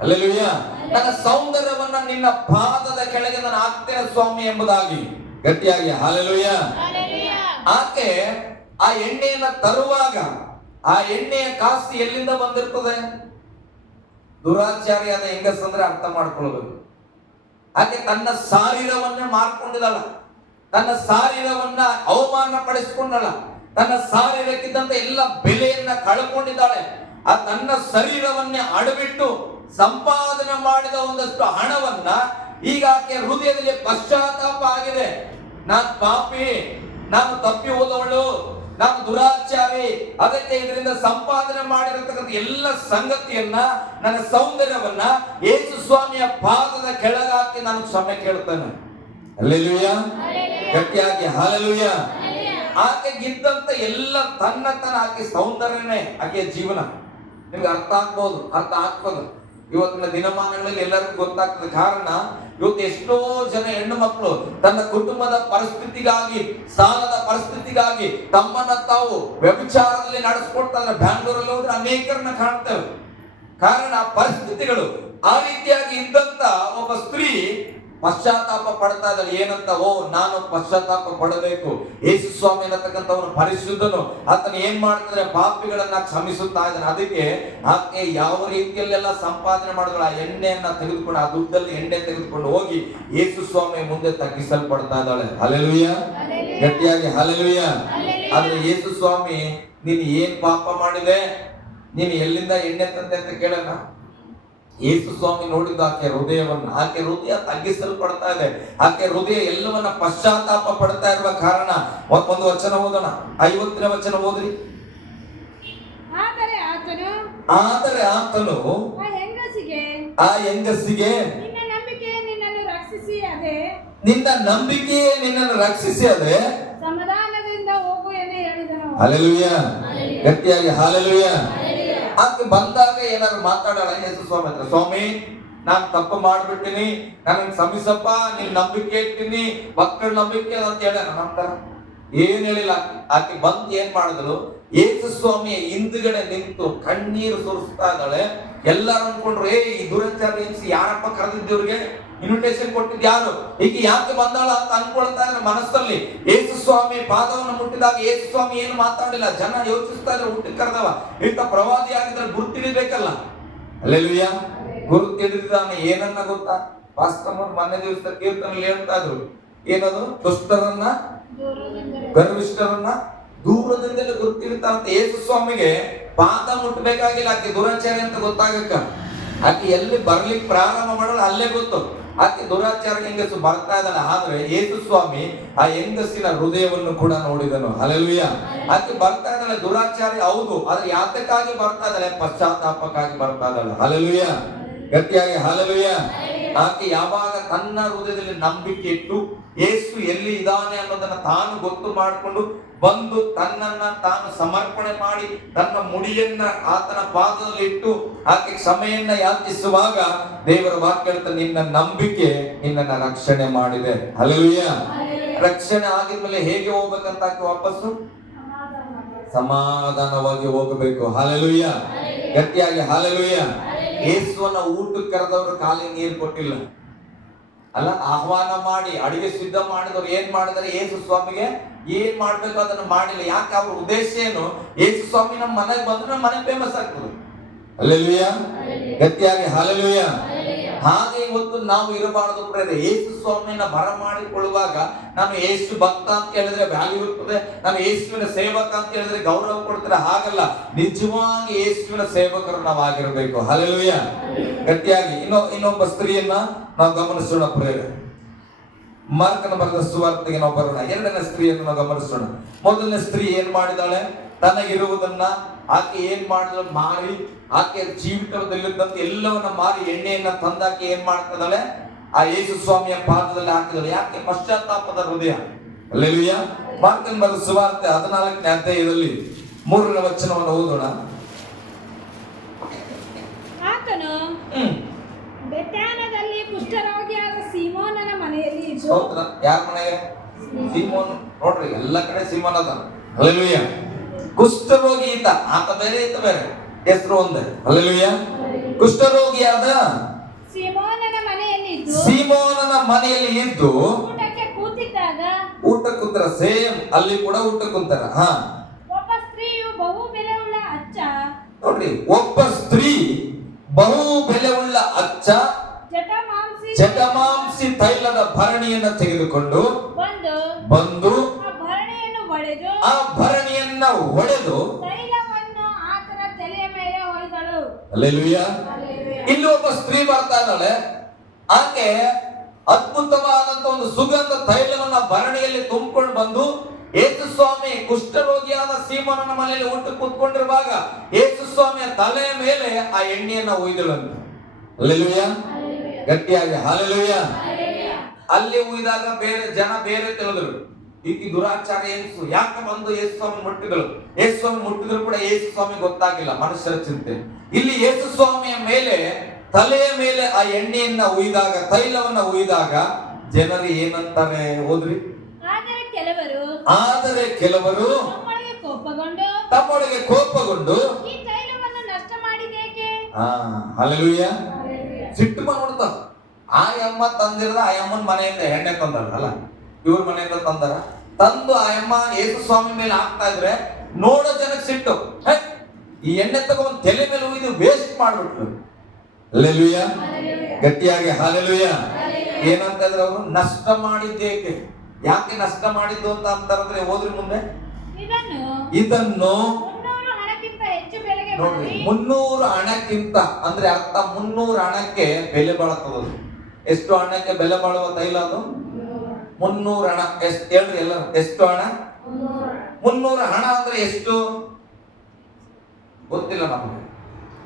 ಹಲ್ಲೆಲೂಯಾ. ನನ್ನ ಸೌಂದರ್ಯವನ್ನ ನಿನ್ನ ಪಾದದ ಕೆಳಗೆ ನಾನು ಹಾಕ್ತೇನೆ ಸ್ವಾಮಿ ಎಂಬುದಾಗಿ. ಗಟ್ಟಿಯಾಗಿ ಹಲ್ಲೆಲೂಯಾ. ಆಕೆ ಆ ಎಣ್ಣೆಯನ್ನ ತರುವಾಗ ಆ ಎಣ್ಣೆಯ ಕಾಸು ಎಲ್ಲಿಂದ ಬಂದಿರ್ತದೆ? ದುರಾಚಾರಿಯಾದ ಹೆಂಗಸಂದ್ರೆ ಅರ್ಥ ಮಾಡ್ಕೊಳ್ಬೇಕು. ಆಕೆ ತನ್ನ ಶಾರೀರವನ್ನೇ ಮಾರ್ಕೊಂಡಿದ್ದಾಳ, ತನ್ನ ಶಾರೀರವನ್ನ ಅವಮಾನ ಪಡಿಸಿಕೊಂಡಳ, ತನ್ನ ಶಾರೀರಕ್ಕಿದ್ದಂತ ಎಲ್ಲ ಬೆಲೆಯನ್ನ ಕಳ್ಕೊಂಡಿದ್ದಾಳೆ. ಆ ತನ್ನ ಶರೀರವನ್ನೇ ಅಡಬಿಟ್ಟು ಸಂಪಾದನೆ ಮಾಡಿದ ಒಂದಷ್ಟು ಹಣವನ್ನ ಈಗ ಆಕೆ ಹೃದಯದಲ್ಲಿ ಪಶ್ಚಾತ್ತಾಪ ಆಗಿದೆ. ನಾನು ಪಾಪಿ, ನಾನು ತಪ್ಪಿ ಹೋದವಳು, ನಾನು ದುರಾಚಾರಿ, ಅದಕ್ಕೆ ಇದರಿಂದ ಸಂಪಾದನೆ ಮಾಡಿರತಕ್ಕಂಥ ಎಲ್ಲ ಸಂಗತಿಯನ್ನ, ನನ್ನ ಸೌಂದರ್ಯವನ್ನ ಯೇಸು ಸ್ವಾಮಿಯ ಪಾದದ ಕೆಳಗಾಕಿ ನಾನು ಕ್ಷಮೆ ಕೇಳ್ತೇನೆ. ಹಲ್ಲೆಲೂಯಾ. ಗಟ್ಟಿಯಾಗಿ ಹಲ್ಲೆಲೂಯಾ. ಆಕೆಗಿದ್ದಂತ ಎಲ್ಲ ತನ್ನ ಆಕೆ ಸೌಂದರ್ಯನೇ ಆಕೆಯ ಜೀವನ. ನಿಮ್ಗೆ ಅರ್ಥ ಆಗ್ಬೋದು, ಅರ್ಥ ಆಗ್ಬೋದು. ಇವತ್ತಿನ ದಿನಮಾನಗಳಲ್ಲಿ ಎಲ್ಲರಿಗೂ ಗೊತ್ತಾಗ್ತದೆ. ಕಾರಣ ಇವತ್ತು ಎಷ್ಟೋ ಜನ ಹೆಣ್ಣು ಮಕ್ಕಳು ತನ್ನ ಕುಟುಂಬದ ಪರಿಸ್ಥಿತಿಗಾಗಿ, ಸಾಲದ ಪರಿಸ್ಥಿತಿಗಾಗಿ ತಮ್ಮನ್ನ ತಾವು ವ್ಯಭಿಚಾರದಲ್ಲಿ ನಡೆಸ್ಕೊಡ್ತಾ ಇದ್ದಾರೆ. ಬ್ಯಾಂಗ್ಳೂರಲ್ಲಿ ಹೋದ್ರೆ ಅನೇಕರನ್ನ ಕಾಣ್ತೇವೆ. ಕಾರಣ ಪರಿಸ್ಥಿತಿಗಳು ಆ ರೀತಿಯಾಗಿ ಇದ್ದಂತ ಒಬ್ಬ ಸ್ತ್ರೀ ಪಶ್ಚಾತ್ತಾಪ ಪಡ್ತಾ ಇದ್ದಾಳೆ. ಏನಂತ? ಓ, ನಾನು ಪಶ್ಚಾತ್ತಾಪ ಪಡಬೇಕು. ಯೇಸು ಸ್ವಾಮಿ ಅನ್ನತಕ್ಕಂಥವನು ಪರಿಶುದ್ಧನು. ಆತನ ಏನ್ ಮಾಡ್ತಾರೆ? ಪಾಪಿಗಳನ್ನ ಕ್ಷಮಿಸುತ್ತಾ ಇದ್ದಾನೆ. ಅದಕ್ಕೆ ಆಕೆ ಯಾವ ರೀತಿಯಲ್ಲೆಲ್ಲ ಸಂಪಾದನೆ ಮಾಡಿದ್ರು ಆ ಎಣ್ಣೆಯನ್ನ ತೆಗೆದುಕೊಂಡು, ಆ ದುಡ್ಡಲ್ಲಿ ಎಣ್ಣೆ ತೆಗೆದುಕೊಂಡು ಹೋಗಿ ಯೇಸು ಸ್ವಾಮಿ ಮುಂದೆ ತಗ್ಗಿಸಲ್ಪಡ್ತಾ ಇದ್ದಾಳೆ. ಹಲ್ಲೆಲೂಯಾ, ಗಟ್ಟಿಯಾಗಿ ಹಲ್ಲೆಲೂಯಾ. ಆದ್ರೆ ಯೇಸು ಸ್ವಾಮಿ, ನೀನು ಏನ್ ಪಾಪ ಮಾಡಿದೆ, ನೀನು ಎಲ್ಲಿಂದ ಎಣ್ಣೆ ತಂದೆ ಅಂತ ಕೇಳೋಣ. ಯೇಸು ಸ್ವಾಮಿ ನೋಡಿದ್ದು ಆಕೆ ಹೃದಯವನ್ನು. ಆಕೆ ಹೃದಯ ತಗ್ಗಿಸಲ್ಪಡ್ತಾ ಇದೆ. ಆಕೆ ಹೃದಯ ಎಲ್ಲವನ್ನ ಪಶ್ಚಾತ್ತಾಪ ಪಡ್ತಾ ಇರುವ ಕಾರಣ ಒಂದು ವಚನ ಓದೋಣ. 50ನೇ ವಚನ ಓದ್ರಿ. ಆದರೆ ಆತನು ಆ ಹೆಂಗಸಿಗೆ ನಿನ್ನ ನಂಬಿಕೆಯೇ ನಿನ್ನನ್ನು ರಕ್ಷಿಸಿ ಅದೇ ಸಮಾಧಾನದಿಂದ ಹೋಗು ಎಂದು ಹೇಳಿದನು. ಹಲ್ಲೆಲೂಯಾ, ಗಟ್ಟಿಯಾಗಿ ಹಲ್ಲೆಲೂಯಾ. ಆಕೆ ಬಂದಾಗ ಏನಾದ್ರು ಮಾತಾಡೋಣ ಯೇಸು ಸ್ವಾಮಿ ಹತ್ರ? ಸ್ವಾಮಿ, ನಾನು ತಪ್ಪು ಮಾಡ್ಬಿಟ್ಟಿನಿ, ನನಗೆ ಕ್ಷಮಿಸಪ್ಪ, ನಿನ್ ನಂಬಿಕೆ ಇಟ್ಟಿನಿ, ಮಕ್ಕಳ ನಂಬಿಕೆ ಅಂತ ಹೇಳ ನಂತರ ಏನ್ ಹೇಳಿಲ್ಲ. ಆಕೆ ಬಂದು ಏನ್ ಮಾಡಿದ್ರು? ಯೇಸು ಸ್ವಾಮಿಯ ಹಿಂದ್ಗಡೆ ನಿಂತು ಕಣ್ಣೀರು ಸುರಿಸ್ತಾ ಇದ್ದಾಳೆ. ಎಲ್ಲರೂ ಅನ್ಕೊಂಡ್ರು, ಈ ದುರಂಚಾರ ಯಾರಪ್ಪ ಕರೆದಿದ್ದವ್ರಿಗೆ ಇನ್ವಿಟೇಷನ್ ಕೊಟ್ಟಿದ್ ಯಾರು? ಈಗ ಯಾಕೆ ಬಂದಾಳ ಅಂತ ಅನ್ಕೊಳ್ತಾ ಇದ್ರೆ ಮನಸ್ಸಲ್ಲಿ. ಯೇಸು ಸ್ವಾಮಿ ಪಾದವನ್ನು ಮುಟ್ಟಿದಾಗ ಯೇಸು ಸ್ವಾಮಿ ಏನು ಮಾತಾಡಿಲ್ಲ. ಜನ ಯೋಚಿಸ್ತಾ ಇದ್ರೆ ಊಟಕ್ಕೆ ಕರೆದವ, ಇಂಥ ಪ್ರವಾದಿ ಆಗಿದ್ರೆ ಗುರುತಿಡಿಬೇಕಲ್ಲ. ಹಲ್ಲೆಲೂಯಾ. ಗುರುತಿಡಿದಾನೆ ಏನನ್ನ ಗೊತ್ತಾ? ಪಾಸ್ಟರ್ ಮೊನ್ನೆ ದಿವಸ ಕೀರ್ತನಲ್ಲಿ ಹೇಳ್ತಾ ಇದ್ರು, ಏನದು? ದುಷ್ಟರನ್ನ, ಗರ್ವಿಷ್ಠರನ್ನ ದೂರದಿಂದಲೇ ಗುರುತಿಡ್ತಾ ಅಂತ. ಯೇಸು ಸ್ವಾಮಿಗೆ ಪಾದ ಮುಟ್ಟಬೇಕಾಗಿಲ್ಲ ಆಕೆ ದುರಾಚಾರಿ ಅಂತ ಗೊತ್ತಾಗಕ್ಕ. ಆಕೆ ಎಲ್ಲಿ ಬರ್ಲಿಕ್ಕೆ ಪ್ರಾರಂಭ ಮಾಡೋದು ಅಲ್ಲೇ ಗೊತ್ತು. ಆಕೆ ದುರಾಚಾರ ಹೆಂಗಸು ಬರ್ತಾ ಇದ್ದಾಳೆ. ಆದ್ರೆ ಯೇಸು ಸ್ವಾಮಿ ಆ ಹೆಂಗಸಿನ ಹೃದಯವನ್ನು ಕೂಡ ನೋಡಿದನು. ಹಲ್ಲೆಲೂಯಾ. ಆಕೆ ಬರ್ತಾ ಇದ್ದಾಳೆ ದುರಾಚಾರಿ ಹೌದು, ಆದ್ರೆ ಯಾತಕ್ಕಾಗಿ ಬರ್ತಾ ಇದ್ದಾಳೆ? ಪಶ್ಚಾತ್ತಾಪಕ್ಕಾಗಿ ಬರ್ತಾ ಇದ್ದಾಳೆ. ಹಲ್ಲೆಲೂಯಾ, ಗಟ್ಟಿಯಾಗಿ ಹಲ್ಲೆಲೂಯಾ. ಆಕೆ ಯಾವಾಗ ತನ್ನ ಹೃದಯದಲ್ಲಿ ನಂಬಿಕೆ ಇಟ್ಟು ಯೇಸು ಎಲ್ಲಿ ಇದ್ದಾನೆ ಅನ್ನೋದನ್ನ ತಾನು ಗೊತ್ತು ಮಾಡಿಕೊಂಡು ಬಂದು ತನ್ನನ್ನ ತಾನು ಸಮರ್ಪಣೆ ಮಾಡಿ ತನ್ನ ಮುಡಿಯನ್ನ ಆತನ ಪಾದದಲ್ಲಿ ಇಟ್ಟು ಆಕೆ ಕ್ಷಮೆಯನ್ನ ಯಾಚಿಸುವಾಗ ದೇವರ ವಾಕ್ಯ ಹೇಳ್ತಾ, ನಿನ್ನ ನಂಬಿಕೆ ನಿನ್ನನ್ನ ರಕ್ಷಣೆ ಮಾಡಿದೆ. ಹಲ್ಲೆಲೂಯಾ. ರಕ್ಷಣೆ ಆಗಿದ್ಮೇಲೆ ಹೇಗೆ ಹೋಗ್ಬೇಕಂತ ಆಕೆ ವಾಪಸ್ಸು ಸಮಾಧಾನವಾಗಿ ಹೋಗಬೇಕು. ಹಲ್ಲೆಲೂಯಾ, ಗಟ್ಟಿಯಾಗಿ ಹಲ್ಲೆಲೂಯಾ. ಯೇಸುವನ್ನ ಊಟಕ್ಕೆ ಕರೆದವರು ಕಾಲಿಗೆ ನೀರು ಕೊಟ್ಟಿಲ್ಲ ಅಲ್ಲ, ಆಹ್ವಾನ ಮಾಡಿ ಅಡಿಗೆ ಸಿದ್ಧ ಮಾಡಿದವರು ಏನ್ ಮಾಡಿದಾರೆ? ಯೇಸು ಸ್ವಾಮಿಗೆ ಏನ್ ಮಾಡ್ಬೇಕು ಅದನ್ನು ಮಾಡಿಲ್ಲ. ಯಾಕೆ? ಅವ್ರ ಉದ್ದೇಶ ಏನು? ಯೇಸು ಸ್ವಾಮಿ ನಮ್ಮ ಮನೆಗೆ ಬಂದ್ರೆ ನಮ್ಮ ಮನೆ ಫೇಮಸ್ ಆಗ್ತದೆ. ಹಲ್ಲೆಲೂಯಾ, ಗಟ್ಟಿಯಾಗಿ ಹಲ್ಲೆಲೂಯಾ. ಹಾಗೆ ಇವತ್ತು ನಾವು ಇರಬಾರದು ಪ್ರೇರೆ. ಯೇಸು ಸ್ವಾಮಿಯನ್ನ ಬರಮಾಡಿಕೊಳ್ಳುವಾಗ ನಾನು ಯೇಸು ಭಕ್ತ ಅಂತ ಹೇಳಿದ್ರೆ ವ್ಯಾಲ್ಯೂ ಇರ್ತದೆ, ನಾನು ಯೇಸುವಿನ ಸೇವಕ ಅಂತ ಹೇಳಿದ್ರೆ ಗೌರವ ಕೊಡ್ತಾರೆ. ಹಾಗಲ್ಲ, ನಿಜವಾಗಿ ಯೇಸುವಿನ ಸೇವಕರು ನಾವು ಆಗಿರಬೇಕು. ಹಲ್ಲೆಲೂಯಾ, ಗಟ್ಟಿಯಾಗಿ. ಇನ್ನೊಬ್ಬ ಸ್ತ್ರೀಯನ್ನ ನಾವು ಗಮನಿಸೋಣ ಪ್ರೇರೆ. ಮಾರ್ಕನ ಬರೆದ ಸುವಾರ್ತೆಗೆ ನಾವು ಬರೋಣ. ಎರಡನೇ ಸ್ತ್ರೀಯನ್ನು ನಾವು ಗಮನಿಸೋಣ. ಮೊದಲನೇ ಸ್ತ್ರೀ ಏನ್ ಮಾಡಿದಾಳೆ? ತನಗಿರುವುದನ್ನ ಆಕೆ ಏನ್ ಮಾಡಿದಳು? ಮಾರಿ, ಆಕೆ ಜೀವಿತದಲ್ಲಿದ್ದಂತ ಎಲ್ಲವನ್ನ ಮಾರಿ ಎಣ್ಣೆಯನ್ನ ತಂದಾಕಿ ಏನ್ ಮಾಡ್ತಿದ್ದಾಳೆ? ಆ ಯೇಸು ಸ್ವಾಮಿಯ ಪಾದದಲ್ಲಿ ಹಾಕಿದಳು. ಯಾಕೆ? ಪಶ್ಚಾತ್ತಾಪದ ಹೃದಯ. ಹಲ್ಲೆಲೂಯಾ. ಮಾರ್ಕನ ಬರೆದ ಸುವಾರ್ತೆ 14ನೇ ಅಧ್ಯಾಯದಲ್ಲಿ 3ನೇ ವಚನವನ್ನು ಓದೋಣ. ಆತನು ಬೆಥಾನ್ಯದಲ್ಲಿ ಕುಷ್ಠರೋಗಿಯಾದ ಸೀಮೋನನ ಮನೆಯಲ್ಲಿ ಇದ್ದು. ಹೌದಾ? ಯಾರ ಮನೆಗೆ? ಸೀಮೋನ್. ನೋಡ್ರಿ, ಎಲ್ಲ ಕಡೆ ಸೀಮೋನ್ ಅದ. ಹಲ್ಲೆಲೂಯಾ. ಕುಷ್ಠರೋಗಿ ಈತ, ಆತ ಬೇರೆ ಈತ ಬೇರೆ, ಹೆಸರು ಒಂದೇ. ಹಲ್ಲೆಲೂಯಾ. ಕುಷ್ಠರೋಗಿಯಾದ ಸೀಮೋನನ ಮನೆಯಲ್ಲಿ ಇದ್ದು ಊಟಕ್ಕೆ ಕೂತಿದ್ದಾಗ, ಊಟ ಕುಂತರ ಸೇಮ್ ಅಲ್ಲಿ ಕೂಡ ಊಟ ಕುಂತಾರ. ಒಬ್ಬ ಸ್ತ್ರೀಯು ಬಹು ಬೆಲೆಯುಳ್ಳ ಅಚ್ಚ, ನೋಡ್ರಿ, ಒಬ್ಬ ಸ್ತ್ರೀ ಬಹು ಬೆಲೆಯುಳ್ಳ ಅಚ್ಚ ಜಟಮಾಂಸಿ ತೈಲದ ಭರಣಿಯನ್ನು ತೆಗೆದುಕೊಂಡು ಬಂದು ಆ ಭರಣಿಯನ್ನ ಒಡೆದು ತೈಲವನ್ನು ಆತನ ತಲೆಯ ಮೇಲೆ ಹೊಯ್ದಳು. ಹಲ್ಲೆಲೂಯಾ. ಇಲ್ಲಿ ಒಬ್ಬ ಸ್ತ್ರೀ ಬರ್ತಾ ಇದ್ದಾಳೆ. ಆಕೆ ಅದ್ಭುತವಾದಂತ ಒಂದು ಸುಗಂಧ ತೈಲವನ್ನ ಭರಣಿಯಲ್ಲಿ ತುಂಬಿಕೊಂಡು ಬಂದು ಯೇಸು ಸ್ವಾಮಿ ಕುಷ್ಠರೋಗಿಯಾದ ಸೀಮೋನನ ಮನೆಯಲ್ಲಿ ಊಟ ಕೂತ್ಕೊಂಡಿರುವಾಗ ಯೇಸು ಸ್ವಾಮಿಯ ತಲೆಯ ಮೇಲೆ ಆ ಎಣ್ಣೆಯನ್ನ ಒಯ್ದಳಂತ. ಹಲ್ಲೆಲೂಯಾ, ಗಟ್ಟಿಯಾಗಿ ಹಲ್ಲೆಲೂಯಾ. ಅಲ್ಲಿ ಉಯ್ದಾಗ ಬೇರೆ ಜನ ಬೇರೆ ತಿಳಿದ್ರು, ಈಕೆ ದುರಾಚಾರ ಏನ್ಸು ಯಾಕೆ ಬಂದು ಯೇಸು ಸ್ವಾಮಿ ಮುಟ್ಟಿದಳು. ಯೇಸು ಸ್ವಾಮಿ ಮುಟ್ಟಿದ್ರು ಕೂಡ ಯೇಸು ಸ್ವಾಮಿ ಗೊತ್ತಾಗಿಲ್ಲ, ಮನುಷ್ಯರ ಚಿಂತೆ. ಇಲ್ಲಿ ಯೇಸು ಸ್ವಾಮಿಯ ಮೇಲೆ ತಲೆಯ ಮೇಲೆ ಆ ಎಣ್ಣೆಯನ್ನ ಉಯ್ದಾಗ, ತೈಲವನ್ನ ಉಯ್ದಾಗ ಜನರು ಏನಂತಾರೆ ಓದ್ರಿ? ಆದರೆ ಕೆಲವರು ತಮ್ಮೊಳಗೆ ಕೋಪಗೊಂಡು ಈ ತೈಲವನ್ನು ನಷ್ಟ ಮಾಡಿದೇಕೆ? ಹಲ್ಲೆಲೂಯ. ಸಿಟ್ಟು ಮಾಡ್ಬಿಡ್ತಾರ. ಆ ಅಮ್ಮ ತಂದಿರದ ಆ ಅಮ್ಮನ ಮನೆಯಿಂದ ಎಣ್ಣೆ ತಂದಲ್ಲ, ಇವ್ರ ಮನೆಯಿಂದ ತಂದಾರ. ತಂದು ಆ ಅಮ್ಮ ಯೇಸು ಸ್ವಾಮಿ ಮೇಲೆ ಹಾಕ್ತಾ ಇದ್ರೆ ನೋಡೋ ಜನಕ್ಕೆ ಸಿಟ್ಟು. ಈ ಎಣ್ಣೆ ತಗೊಂಡ್ ತಲೆ ಮೇಲೆ ಉಯ್ದು ವೇಸ್ಟ್ ಮಾಡ್ಬಿಟ್ರು. ಹಲ್ಲೆಲೂಯ. ಗಟ್ಟಿಯಾಗಿ ಹಲ್ಲೆಲೂಯ. ಏನಂತ ಇದ್ರೆ ಅವರು ನಷ್ಟ ಮಾಡಿದ್ದೇಕೆ? ಯಾಕೆ ನಷ್ಟ ಮಾಡಿದ್ದು ಅಂತ ಅಂತಾರಂದ್ರೆ ಓದ್ರಿ ಮುಂದೆ. ಇದನ್ನು ನೋಡ್ರಿ, 300 ಹಣಕ್ಕಿಂತ ಅಂದ್ರೆ ಅರ್ಥ 300 ಹಣಕ್ಕೆ ಬೆಲೆ ಬಾಳತ್ತದ. ಎಷ್ಟು ಹಣಕ್ಕೆ ಬೆಲೆ ಬಾಳುವ ತೈಲ ಅದು? 300 ಹಣ. ಎಷ್ಟು ಹೇಳ್ರಿ ಎಲ್ಲ? ಎಷ್ಟು ಹಣ? 300 ಹಣ ಅಂದ್ರೆ ಎಷ್ಟು ಗೊತ್ತಿಲ್ಲ ನಮಗೆ.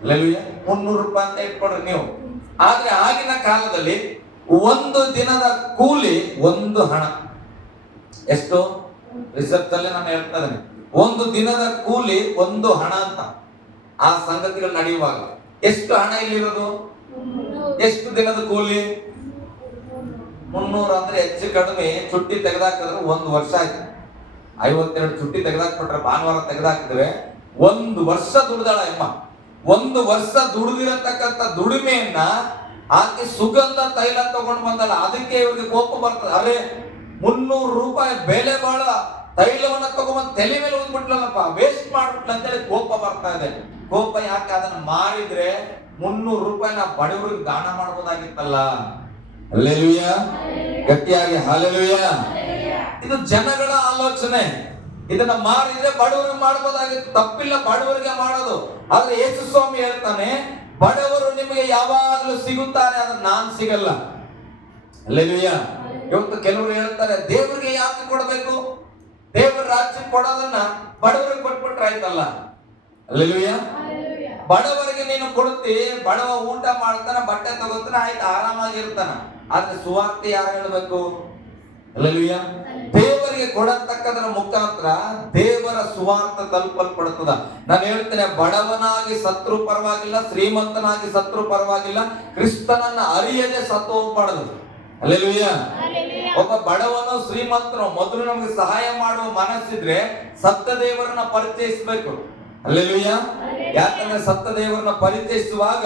300 ರೂಪಾಯಿ ಅಂತ ಇಟ್ಕೊಡ್ರಿ ನೀವು. ಆದ್ರೆ ಆಗಿನ ಕಾಲದಲ್ಲಿ ಒಂದು ದಿನದ ಕೂಲಿ 1 ಹಣ. ಎಷ್ಟು? ರಿಸರ್ಚ್ ಅಲ್ಲಿ ನಾನು ಹೇಳ್ತಾ ಇದ್ದೇನೆ, ಒಂದು ದಿನದ ಕೂಲಿ 1 ಹಣ ಅಂತ. ಆ ಸಂಗತಿಗಳು ನಡೆಯುವಾಗ ಎಷ್ಟು ಹಣ ಇಲ್ಲಿರೋದು? ಎಷ್ಟು ದಿನದ ಕೂಲಿ? 300 ಅಂದ್ರೆ ಹೆಚ್ಚು ಕಡಿಮೆ ಚುಟ್ಟಿ ತೆಗೆದಾಕಿದ್ರೆ 1 ವರ್ಷ ಆಯ್ತು. 52 ಚುಟ್ಟಿ ತೆಗೆದಾಕ್ಬಿಟ್ರೆ, ಭಾನುವಾರ ತೆಗೆದಾಕಿದ್ರೆ 1 ವರ್ಷ ದುಡ್ದಾಳ ಅಮ್ಮ. 1 ವರ್ಷ ದುಡಿದಿರತಕ್ಕಂತ ದುಡಿಮೆಯನ್ನ ಆಕೆ ಸುಗಂಧ ತೈಲ ತಗೊಂಡು ಬಂದಲ್ಲ, ಅದಕ್ಕೆ ಇವ್ರಿಗೆ ಕೋಪ ಬರ್ತದೆ. ಅರೆ 300 ರೂಪಾಯಿ ಬೆಲೆ ಬಾಳ ತೈಲವನ್ನ ತಗೊಂಡ್ ತಲೆ ಮೇಲೆ ಓದ್ಬಿಟ್ಲಲ್ಲಪ್ಪ, ವೇಸ್ಟ್ ಮಾಡ್ಬಿಟ್ಲ ಅಂತೇಳಿ ಕೋಪ ಬರ್ತಾ ಇದೆ. ಕೋಪ ಯಾಕೆ? ಅದನ್ನ ಮಾರಿದ್ರೆ 300 ರೂಪಾಯಿ ನಾ ಬಡವರಿಗೆ ದಾನ ಮಾಡಬಹುದಾಗಿತ್ತಲ್ಲ. ಹಲ್ಲೆಲೂಯ. ಗಟ್ಟಿಯಾಗಿ ಹಲ್ಲೆಲೂಯ. ಇದು ಜನಗಳ ಆಲೋಚನೆ. ಇದನ್ನ ಮಾರಿದ್ರೆ ಬಡವರಿಗೆ ಮಾಡಬಹುದಾಗಿತ್ತು, ತಪ್ಪಿಲ್ಲ ಬಡವರಿಗೆ ಮಾಡೋದು. ಆದ್ರೆ ಯೇಸು ಸ್ವಾಮಿ ಹೇಳ್ತಾನೆ, ಬಡವರು ನಿಮಗೆ ಯಾವಾಗಲೂ ಸಿಗುತ್ತಾರೆ, ಆದ್ರೆ ನಾನ್ ಸಿಗಲ್ಲ. ಹಲ್ಲೆಲೂಯ. ಇವತ್ತು ಕೆಲವರು ಹೇಳ್ತಾರೆ, ದೇವರಿಗೆ ಯಾಕೆ ಕೊಡಬೇಕು? ದೇವರ ರಾಜ್ಯಕ್ಕೆ ಕೊಡೋದನ್ನ ಬಡವರಿಗೆ ಕೊಟ್ಬಿಟ್ರೆ ಆಯ್ತಲ್ಲ. ಹಲ್ಲೆಲೂಯ. ಬಡವರಿಗೆ ನೀನು ಕೊಡುತ್ತಿ, ಬಡವ ಊಟ ಮಾಡ್ತಾನ, ಬಟ್ಟೆ ತಗೋತಾನ, ಆಯ್ತು ಆರಾಮಾಗಿರ್ತಾನ. ಆದ್ರೆ ಸುವಾರ್ತೆ ಯಾರು ಹೇಳ್ಬೇಕು? ಹಲ್ಲೆಲೂಯ. ದೇವರಿಗೆ ಕೊಡತಕ್ಕದರ ಮುಖಾಂತರ ದೇವರ ಸುವಾರ್ಥ ತಲುಪಲ್ಪಡುತ್ತದ. ನಾನು ಹೇಳ್ತೇನೆ, ಬಡವನಾಗಿ ಸತ್ರು ಪರವಾಗಿಲ್ಲ, ಶ್ರೀಮಂತನಾಗಿ ಸತ್ರು ಪರವಾಗಿಲ್ಲ, ಕ್ರಿಸ್ತನನ್ನ ಅರಿಯದೆ ಸತ್ತು ಹೋಗ್ಬಾರ್ದು. ಹಲ್ಲೆಲೂಯ. ಒಬ್ಬ ಬಡವನು ಶ್ರೀಮಂತನು ಮೊದಲು ನಮಗೆ ಸಹಾಯ ಮಾಡುವ ಮನಸ್ಸಿದ್ರೆ ಸತ್ತ ದೇವರನ್ನ ಪರಿಚಯಿಸಬೇಕು. ಹಲ್ಲೆಲೂಯ. ಯಾಕಂದ್ರೆ ಸತ್ತ ದೇವರನ್ನ ಪರಿಚಯಿಸುವಾಗ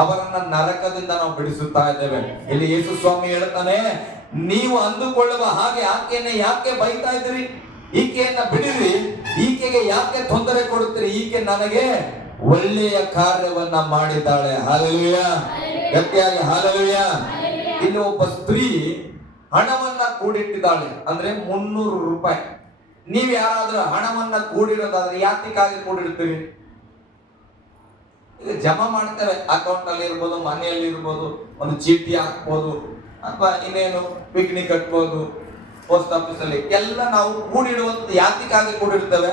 ಅವರನ್ನ ನರಕದಿಂದ ನಾವು ಬಿಡಿಸುತ್ತಾ ಇದ್ದೇವೆ. ಇಲ್ಲಿ ಯೇಸು ಸ್ವಾಮಿ ಹೇಳ್ತಾನೆ, ನೀವು ಅಂದುಕೊಳ್ಳುವ ಹಾಗೆ ಆಕೆಯನ್ನ ಯಾಕೆ ಬೈತಾ ಇದ್ದೀರಿ? ಈಕೆಯನ್ನ ಬಿಡಿರಿ, ಈಕೆಗೆ ಯಾಕೆ ತೊಂದರೆ ಕೊಡುತ್ತೀರಿ? ಈಕೆ ನನಗೆ ಒಳ್ಳೆಯ ಕಾರ್ಯವನ್ನ ಮಾಡಿದ್ದಾಳೆ. ಹಲ್ಲೆಲೂಯ. ಗಟ್ಟಿಯಾಗಿ ಹಲ್ಲೆಲೂಯ. ಇಲ್ಲಿ ಒಬ್ಬ ಸ್ತ್ರೀ ಹಣವನ್ನ ಕೂಡಿಟ್ಟಿದ್ದಾಳೆ, ಅಂದ್ರೆ 300 ರೂಪಾಯಿ. ನೀವ್ ಯಾರಾದ್ರೂ ಹಣವನ್ನ ಕೂಡಿರೋದಾದ್ರೆ ಯಾತಿಗಾಗಿ ಕೂಡಿಡ್ತೀರಿ? ಈಗ ಜಮಾ ಮಾಡ್ತೇವೆ, ಅಕೌಂಟ್ ಅಲ್ಲಿ ಇರ್ಬೋದು, ಮನೆಯಲ್ಲಿ ಇರ್ಬೋದು, ಒಂದು ಚೀಟಿ ಹಾಕ್ಬೋದು, ಅಥವಾ ಇನ್ನೇನು ಪಿಕ್ನಿಕ್ ಕಟ್ಬೋದು, ಪೋಸ್ಟ್ ಆಫೀಸ್ ಅಲ್ಲಿ ಎಲ್ಲ ನಾವು ಕೂಡಿಡುವಂತ ಯಾತಿಗಾಗಿ ಕೂಡಿಡ್ತೇವೆ?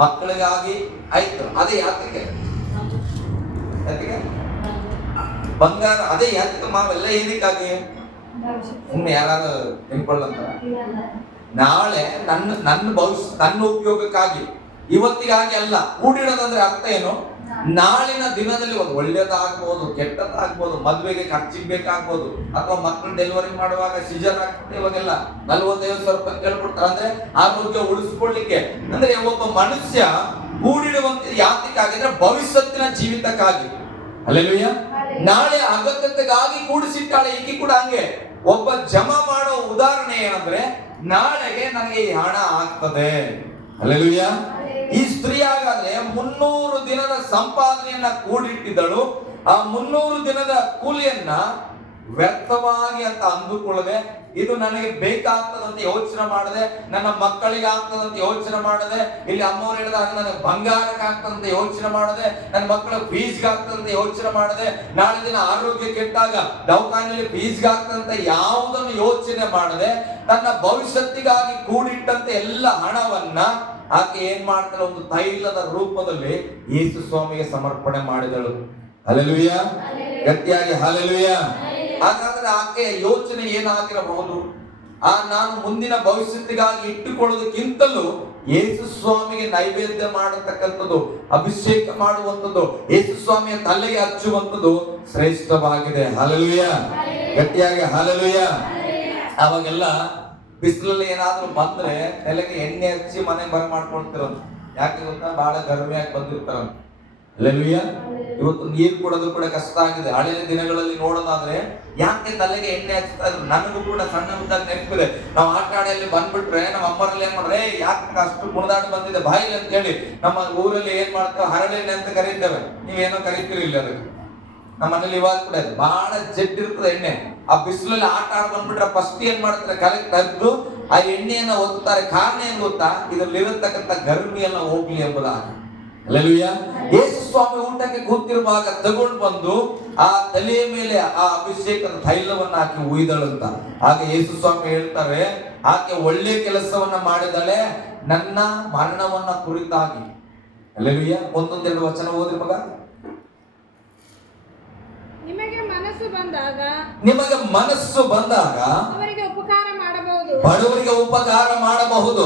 ಮಕ್ಕಳಿಗಾಗಿ ಆಯ್ತು. ಅದೇ ಯಾತಿಗೆ? ಬಂಗಾರ ಅದೇ ಯಾತಿಗೆ ಮಾವೆಲ್ಲ ಏನಕ್ಕಾಗಿ? ಸುಮ್ಮನೆ ಯಾರು ತಿಳ್ಕೊಳ್ಳಂತ ನಾಳೆ ನನ್ನ ಭವಿಷ್ಯ, ನನ್ನ ಉಪಯೋಗಕ್ಕಾಗಿ, ಇವತ್ತಿಗಾಗಿ ಅಲ್ಲ. ಕೂಡಿಡೋದಂದ್ರೆ ಅರ್ಥ ಏನು? ನಾಳಿನ ದಿನದಲ್ಲಿ ಒಂದು ಒಳ್ಳೇದಾಗ್ಬೋದು, ಕೆಟ್ಟದಾಗ್ಬೋದು, ಮದ್ವೆಗೆ ಖರ್ಚಿಗೆ ಬೇಕಾಗ್ಬೋದು, ಅಥವಾ ಮಕ್ಕಳು ಡೆಲಿವರಿ ಮಾಡುವಾಗ ಸಿಜರ್ ಆಗ್ತದೆ. ಇವಾಗೆಲ್ಲ 45,000 ರೂಪಾಯಿ ಕೇಳ್ಬಿಡ್ತಾರೆ. ಅಂದ್ರೆ ಆರೋಗ್ಯ ಉಳಿಸ್ಕೊಳ್ಳಿಕ್ಕೆ. ಅಂದ್ರೆ ಒಬ್ಬ ಮನುಷ್ಯ ಕೂಡಿಡುವಂತ ಯಾತಿಗಾಗಿದ್ರೆ ಭವಿಷ್ಯತ್ತಿನ ಜೀವಿತಕ್ಕಾಗಿ. ಹಲ್ಲೆಲೂಯ. ನಾಳೆ ಅಗತ್ಯತೆಗಾಗಿ ಕೂಡಿಸಿಟ್ಟಾಳೆ. ಈಕೆ ಕೂಡ ಹಂಗೆ. ಒಬ್ಬ ಜಮಾ ಮಾಡೋ ಉದಾಹರಣೆ ಏನಂದ್ರೆ, ನಾಳೆಗೆ ನನಗೆ ಈ ಹಣ ಆಗ್ತದೆ. ಹಲ್ಲೆಲೂಯ. ಈ ಸ್ತ್ರೀ ಹಾಗಾದ್ರೆ 300 ದಿನದ ಸಂಪಾದನೆಯನ್ನ ಕೂಡಿಟ್ಟಿದ್ದಳು. ಆ 300 ದಿನದ ಕೂಲಿಯನ್ನ ವ್ಯರ್ಥವಾಗಿ ಅಂತ ಅಂದುಕೊಳ್ಳದೆ, ಇದು ನನಗೆ ಬೇಕಾಗ್ತದಂತ ಯೋಚನೆ ಮಾಡದೆ, ನನ್ನ ಮಕ್ಕಳಿಗೆ ಆಗ್ತದಂತ ಯೋಚನೆ ಮಾಡದೆ, ಇಲ್ಲಿ ಅಮ್ಮವ್ರು ಹೇಳಿದಾಗ ನನಗೆ ಬಂಗಾರಕ್ಕೆ ಆಗ್ತದಂತ ಯೋಚನೆ ಮಾಡದೆ, ನನ್ನ ಮಕ್ಕಳ ಫೀಸ್ಗೆ ಆಗ್ತದಂತ ಯೋಚನೆ ಮಾಡದೆ, ನಾಳೆ ದಿನ ಆರೋಗ್ಯ ಕೆಟ್ಟಾಗ ದವಾಖಾನೆಯಲ್ಲಿ ಫೀಸ್ಗೆ ಆಗ್ತದಂತ ಯಾವುದನ್ನು ಯೋಚನೆ ಮಾಡದೆ, ತನ್ನ ಭವಿಷ್ಯತ್ತಿಗಾಗಿ ಕೂಡಿಟ್ಟಂತೆ ಎಲ್ಲ ಹಣವನ್ನ ಆಕೆ ಏನ್ ಮಾಡ್ತಾಳೆ? ಒಂದು ತೈಲದ ರೂಪದಲ್ಲಿ ಯೇಸು ಸ್ವಾಮಿಗೆ ಸಮರ್ಪಣೆ ಮಾಡಿದಳು. ಹಲ್ಲೆಲೂಯ. ಗಟ್ಟಿಯಾಗಿ ಹಲ್ಲೆಲೂಯ. ಹಾಗಾದ್ರೆ ಆಕೆಯ ಯೋಚನೆ ಏನಾಗಿರಬಹುದು? ನಾನು ಮುಂದಿನ ಭವಿಷ್ಯತ್ತಿಗಾಗಿ ಇಟ್ಟುಕೊಳ್ಳೋದಕ್ಕಿಂತಲೂ ಯೇಸು ಸ್ವಾಮಿಗೆ ನೈವೇದ್ಯ ಮಾಡತಕ್ಕಂಥದ್ದು, ಅಭಿಷೇಕ ಮಾಡುವಂಥದ್ದು, ಯೇಸು ಸ್ವಾಮಿಯ ತಲೆಗೆ ಹಚ್ಚುವಂಥದ್ದು ಶ್ರೇಷ್ಠವಾಗಿದೆ. ಹಲ್ಲೆಲೂಯ, ಗಟ್ಟಿಯಾಗಿ ಹಲ್ಲೆಲೂಯ. ಅವಾಗೆಲ್ಲ ಬಿಸಿಲಲ್ಲಿ ಏನಾದ್ರೂ ಬಂದ್ರೆ ತಲೆಗೆ ಎಣ್ಣೆ ಹಚ್ಚಿ ಮನೆಗೆ ಬರ ಮಾಡ್ಕೊಳ್ತಿರಂತ. ಯಾಕೆ ಗೊತ್ತಾ? ಬಹಳ ಗರ್ಮಿಯಾಗಿ ಬಂದಿರ್ತಾರಂತ. ಹಲ್ಲೆಲೂಯ. ಇವತ್ತು ನೀರು ಕೊಡೋದು ಕೂಡ ಕಷ್ಟ ಆಗಿದೆ. ಹಳೆಯ ದಿನಗಳಲ್ಲಿ ನೋಡೋದಾದ್ರೆ ಯಾಕೆ ತಲೆಗೆ ಎಣ್ಣೆ ಹಚ್ತಾ ಇದ್ರು? ನನಗೂ ಕೂಡ ಸಣ್ಣ ಉದ್ದಾಗ ನೆನಪಿದೆ. ನಾವು ಆಟ ಆಡಿಯಲ್ಲಿ ಬಂದ್ಬಿಟ್ರೆ ನಮ್ಮ ಅಮ್ಮರಲ್ಲಿ ಏನ್ ಮಾಡ್ರೆ, ಯಾಕೆ ಅಷ್ಟು ಕುಣಿದಾಡಿ ಬಂದಿದೆ ಬಾಯಿಲಿ ಅಂತ ಹೇಳಿ ನಮ್ಮ ಊರಲ್ಲಿ ಏನ್ ಮಾಡ್ತೇವೆ, ಹರಳೆಣ್ಣೆ ಅಂತ ಕರೀತೇವೆ. ನೀವೇನೋ ಕರಿತೀರಿಲ್ಲ ಅದಕ್ಕೆ. ನಮ್ಮ ಮನೇಲಿ ಇವಾಗ ಕೂಡ ಇದೆ, ಬಹಳ ಜಡ್ ಇರ್ತದೆ ಎಣ್ಣೆ. ಆ ಬಿಸಿಲಲ್ಲಿ ಆಟ ಆಡ್ ಬಂದ್ಬಿಟ್ರೆ ಫಸ್ಟ್ ಏನ್ ಮಾಡ್ತಾರೆ, ಕಲೆಗೆ ತೆಗೆದು ಆ ಎಣ್ಣೆಯನ್ನ ಒತ್ತಾರೆ. ಕಾರಣ ಏನ್ ಗೊತ್ತಾ? ಇದರಲ್ಲಿ ಇರತಕ್ಕಂಥ ಗರ್ಮಿ ಎಲ್ಲ ಹೋಗ್ಲಿ ಎಂಬುದಾಗಿ. ಹಲ್ಲೆಲೂಯ. ಯೇಸು ಸ್ವಾಮಿ ಊಟಕ್ಕೆ ಕೂತಿರುವಾಗ ತಗೊಂಡು ಬಂದು ಆ ತಲೆಯ ಮೇಲೆ ಆ ಅಭಿಷೇಕದ ತೈಲವನ್ನ ಹಾಕಿ ಉಯ್ದಳಂತ. ಹಾಗೆ ಯೇಸು ಸ್ವಾಮಿ ಹೇಳ್ತಾರೆ, ಆಕೆ ಒಳ್ಳೆ ಕೆಲಸವನ್ನ ಮಾಡಿದಳೆ, ನನ್ನ ಮರಣವನ್ನ ಕುರಿತಾಗಿ. ಹಲ್ಲೆಲೂಯ. ಒಂದೊಂದೆರಡು ವಚನ ಓದ್ರಿ ಮಗ. ನಿಮಗೆ ಮನಸ್ಸು ಬಂದಾಗ ಅವರಿಗೆ ಉಪಕಾರ ಮಾಡಬಹುದು, ಬಡವರಿಗೆ ಉಪಕಾರ ಮಾಡಬಹುದು.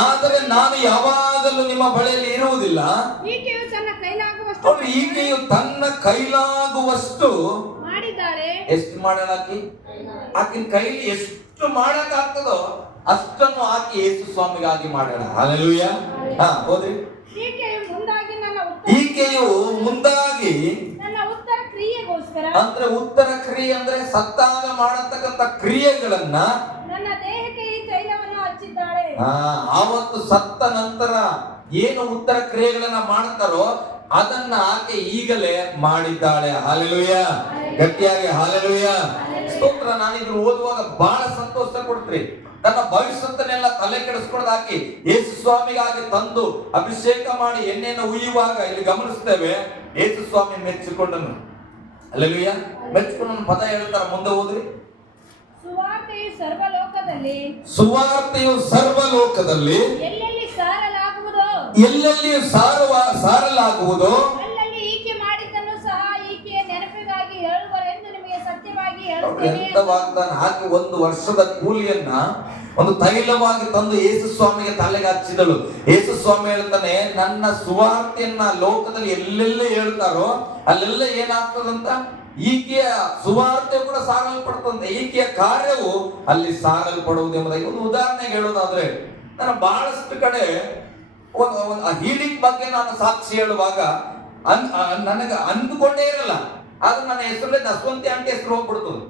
ಆದರೆ ನಾನು ಯಾವಾಗಲೂ ನಿಮ್ಮ ಬಳಿಯಲ್ಲಿ ಇರುವುದಿಲ್ಲ. ಈಕೆಯು ತನ್ನ ಕೈಲಾಗುವಷ್ಟು ಮಾಡಿದ್ದಾಳೆ. ಎಷ್ಟು ಮಾಡಲಾಕಿ? ಆಕಿನ ಕೈಲಿ ಎಷ್ಟು ಮಾಡಕ್ಕಾಗ್ತದೋ ಅಷ್ಟನ್ನು ಆಕಿ ಯೇಸು ಸ್ವಾಮಿಗಾಗಿ ಮಾಡೋಣ. ಹಲ್ಲೆಲೂಯ. ಹೋದ್ರಿ. ಈಕೆಯು ಮುಂದಾಗಿ ನನ್ನ ಉತ್ತರ ಕ್ರಿಯೆಗೋಸ್ಕರ, ಅಂದ್ರೆ ಉತ್ತರ ಕ್ರಿಯೆ ಅಂದ್ರೆ ಸತ್ತಾಗ ಮಾಡತಕ್ಕಂತ ಕ್ರಿಯೆಗಳನ್ನ ನನ್ನ ದೇಹಕ್ಕೆ ಈ ತೈಲವನ್ನು ಹಚ್ಚಿದ್ದಾಳೆ. ಆವತ್ತು ಸತ್ತ ನಂತರ ಏನು ಉತ್ತರ ಕ್ರಿಯೆಗಳನ್ನ ಮಾಡ್ತಾರೋ ಅದನ್ನ ಆಕೆ ಈಗಲೇ ಮಾಡಿದ್ದಾಳೆ. ಹಲ್ಲೆಲೂಯ, ಗಟ್ಟಿಯಾಗಿ ಹಲ್ಲೆಲೂಯ, ಸ್ತೋತ್ರ. ನಾನಿದ್ರು ಓದುವಾಗ ಬಹಳ ಸಂತೋಷ ಕೊಡ್ತ್ರಿ. ತನ್ನ ಭವಿಷ್ಯತ್ತನ್ನೆಲ್ಲ ತಲೆ ಕೆಡಿಸ್ಕೊಳ್ಳೋದು ಹಾಕಿ ಯೇಸು ಸ್ವಾಮಿಗಾಗಿ ತಂದು ಅಭಿಷೇಕ ಮಾಡಿ ಎಣ್ಣೆಯನ್ನು ಉಯ್ಯುವಾಗ ಇಲ್ಲಿ ಗಮನಿಸ್ತೇವೆ, ಯೇಸು ಸ್ವಾಮಿ ಮೆಚ್ಚಿಕೊಂಡನು. ಹಲ್ಲೆಲೂಯ, ಮೆಚ್ಚಿಕೊಂಡನು ಪದ ಹೇಳ್ತಾರೆ. ಮುಂದೆ ಓದ್ರಿ. ಸುವಾರ್ತೆಯು ಸರ್ವಲೋಕದಲ್ಲಿ ಎಲ್ಲೆಲ್ಲಿಯೂ ಸಾರಲಾಗುವುದೋ ಅಲ್ಲಲ್ಲಿ ಈಕೆ ಮಾಡಿದ್ದನ್ನು ಸಹ ಈಕೆಯ ನೆನಪಿಗಾಗಿ ಹೇಳುವರೆಂದು ನಿಮಗೆ ಸತ್ಯವಾಗಿ ಹೇಳುತ್ತೇನೆ. ಎಂತ ವಾಗ್ದಾನ! ಹಾಕಿ 1 ವರ್ಷದ ಕೂಲಿಯನ್ನ ಒಂದು ತೈಲವಾಗಿ ತಂದು ಯೇಸು ಸ್ವಾಮಿಗೆ ತಲೆಗೆ ಹಚ್ಚಿದಳು. ಯೇಸು ಸ್ವಾಮಿ ಹೇಳ್ತಾನೆ, ನನ್ನ ಸುವಾರ್ತೆಯನ್ನ ಲೋಕದಲ್ಲಿ ಎಲ್ಲೆಲ್ಲೇ ಹೇಳ್ತಾರೋ ಅಲ್ಲೆಲ್ಲ ಏನಾಗ್ತದಂತ, ಈಕೆಯ ಸುವಾರ್ತೆ ಕೂಡ ಸಾರಲ್ಪಡ್ತಂತೆ, ಈಕೆಯ ಕಾರ್ಯವು ಅಲ್ಲಿ ಸಾರಲ್ಪಡುವುದು ಎಂಬುದಾಗಿ. ಒಂದು ಉದಾಹರಣೆಗೆ ಹೇಳೋದಾದ್ರೆ, ನಾನು ಬಹಳಷ್ಟು ಕಡೆ ಹೀಲಿಂಗ್ ಬಗ್ಗೆ ನಾನು ಸಾಕ್ಷಿ ಹೇಳುವಾಗ ನನಗೆ ಅಂದುಕೊಂಡೇ ಇರಲ್ಲ, ಆದ್ರೆ ನನ್ನ ಹೆಸರಲ್ಲೇ ದಸ್ವಂತಿ ಆಂಟಿ ಹೆಸರು ಹೋಗ್ಬಿಡ್ತದೆ.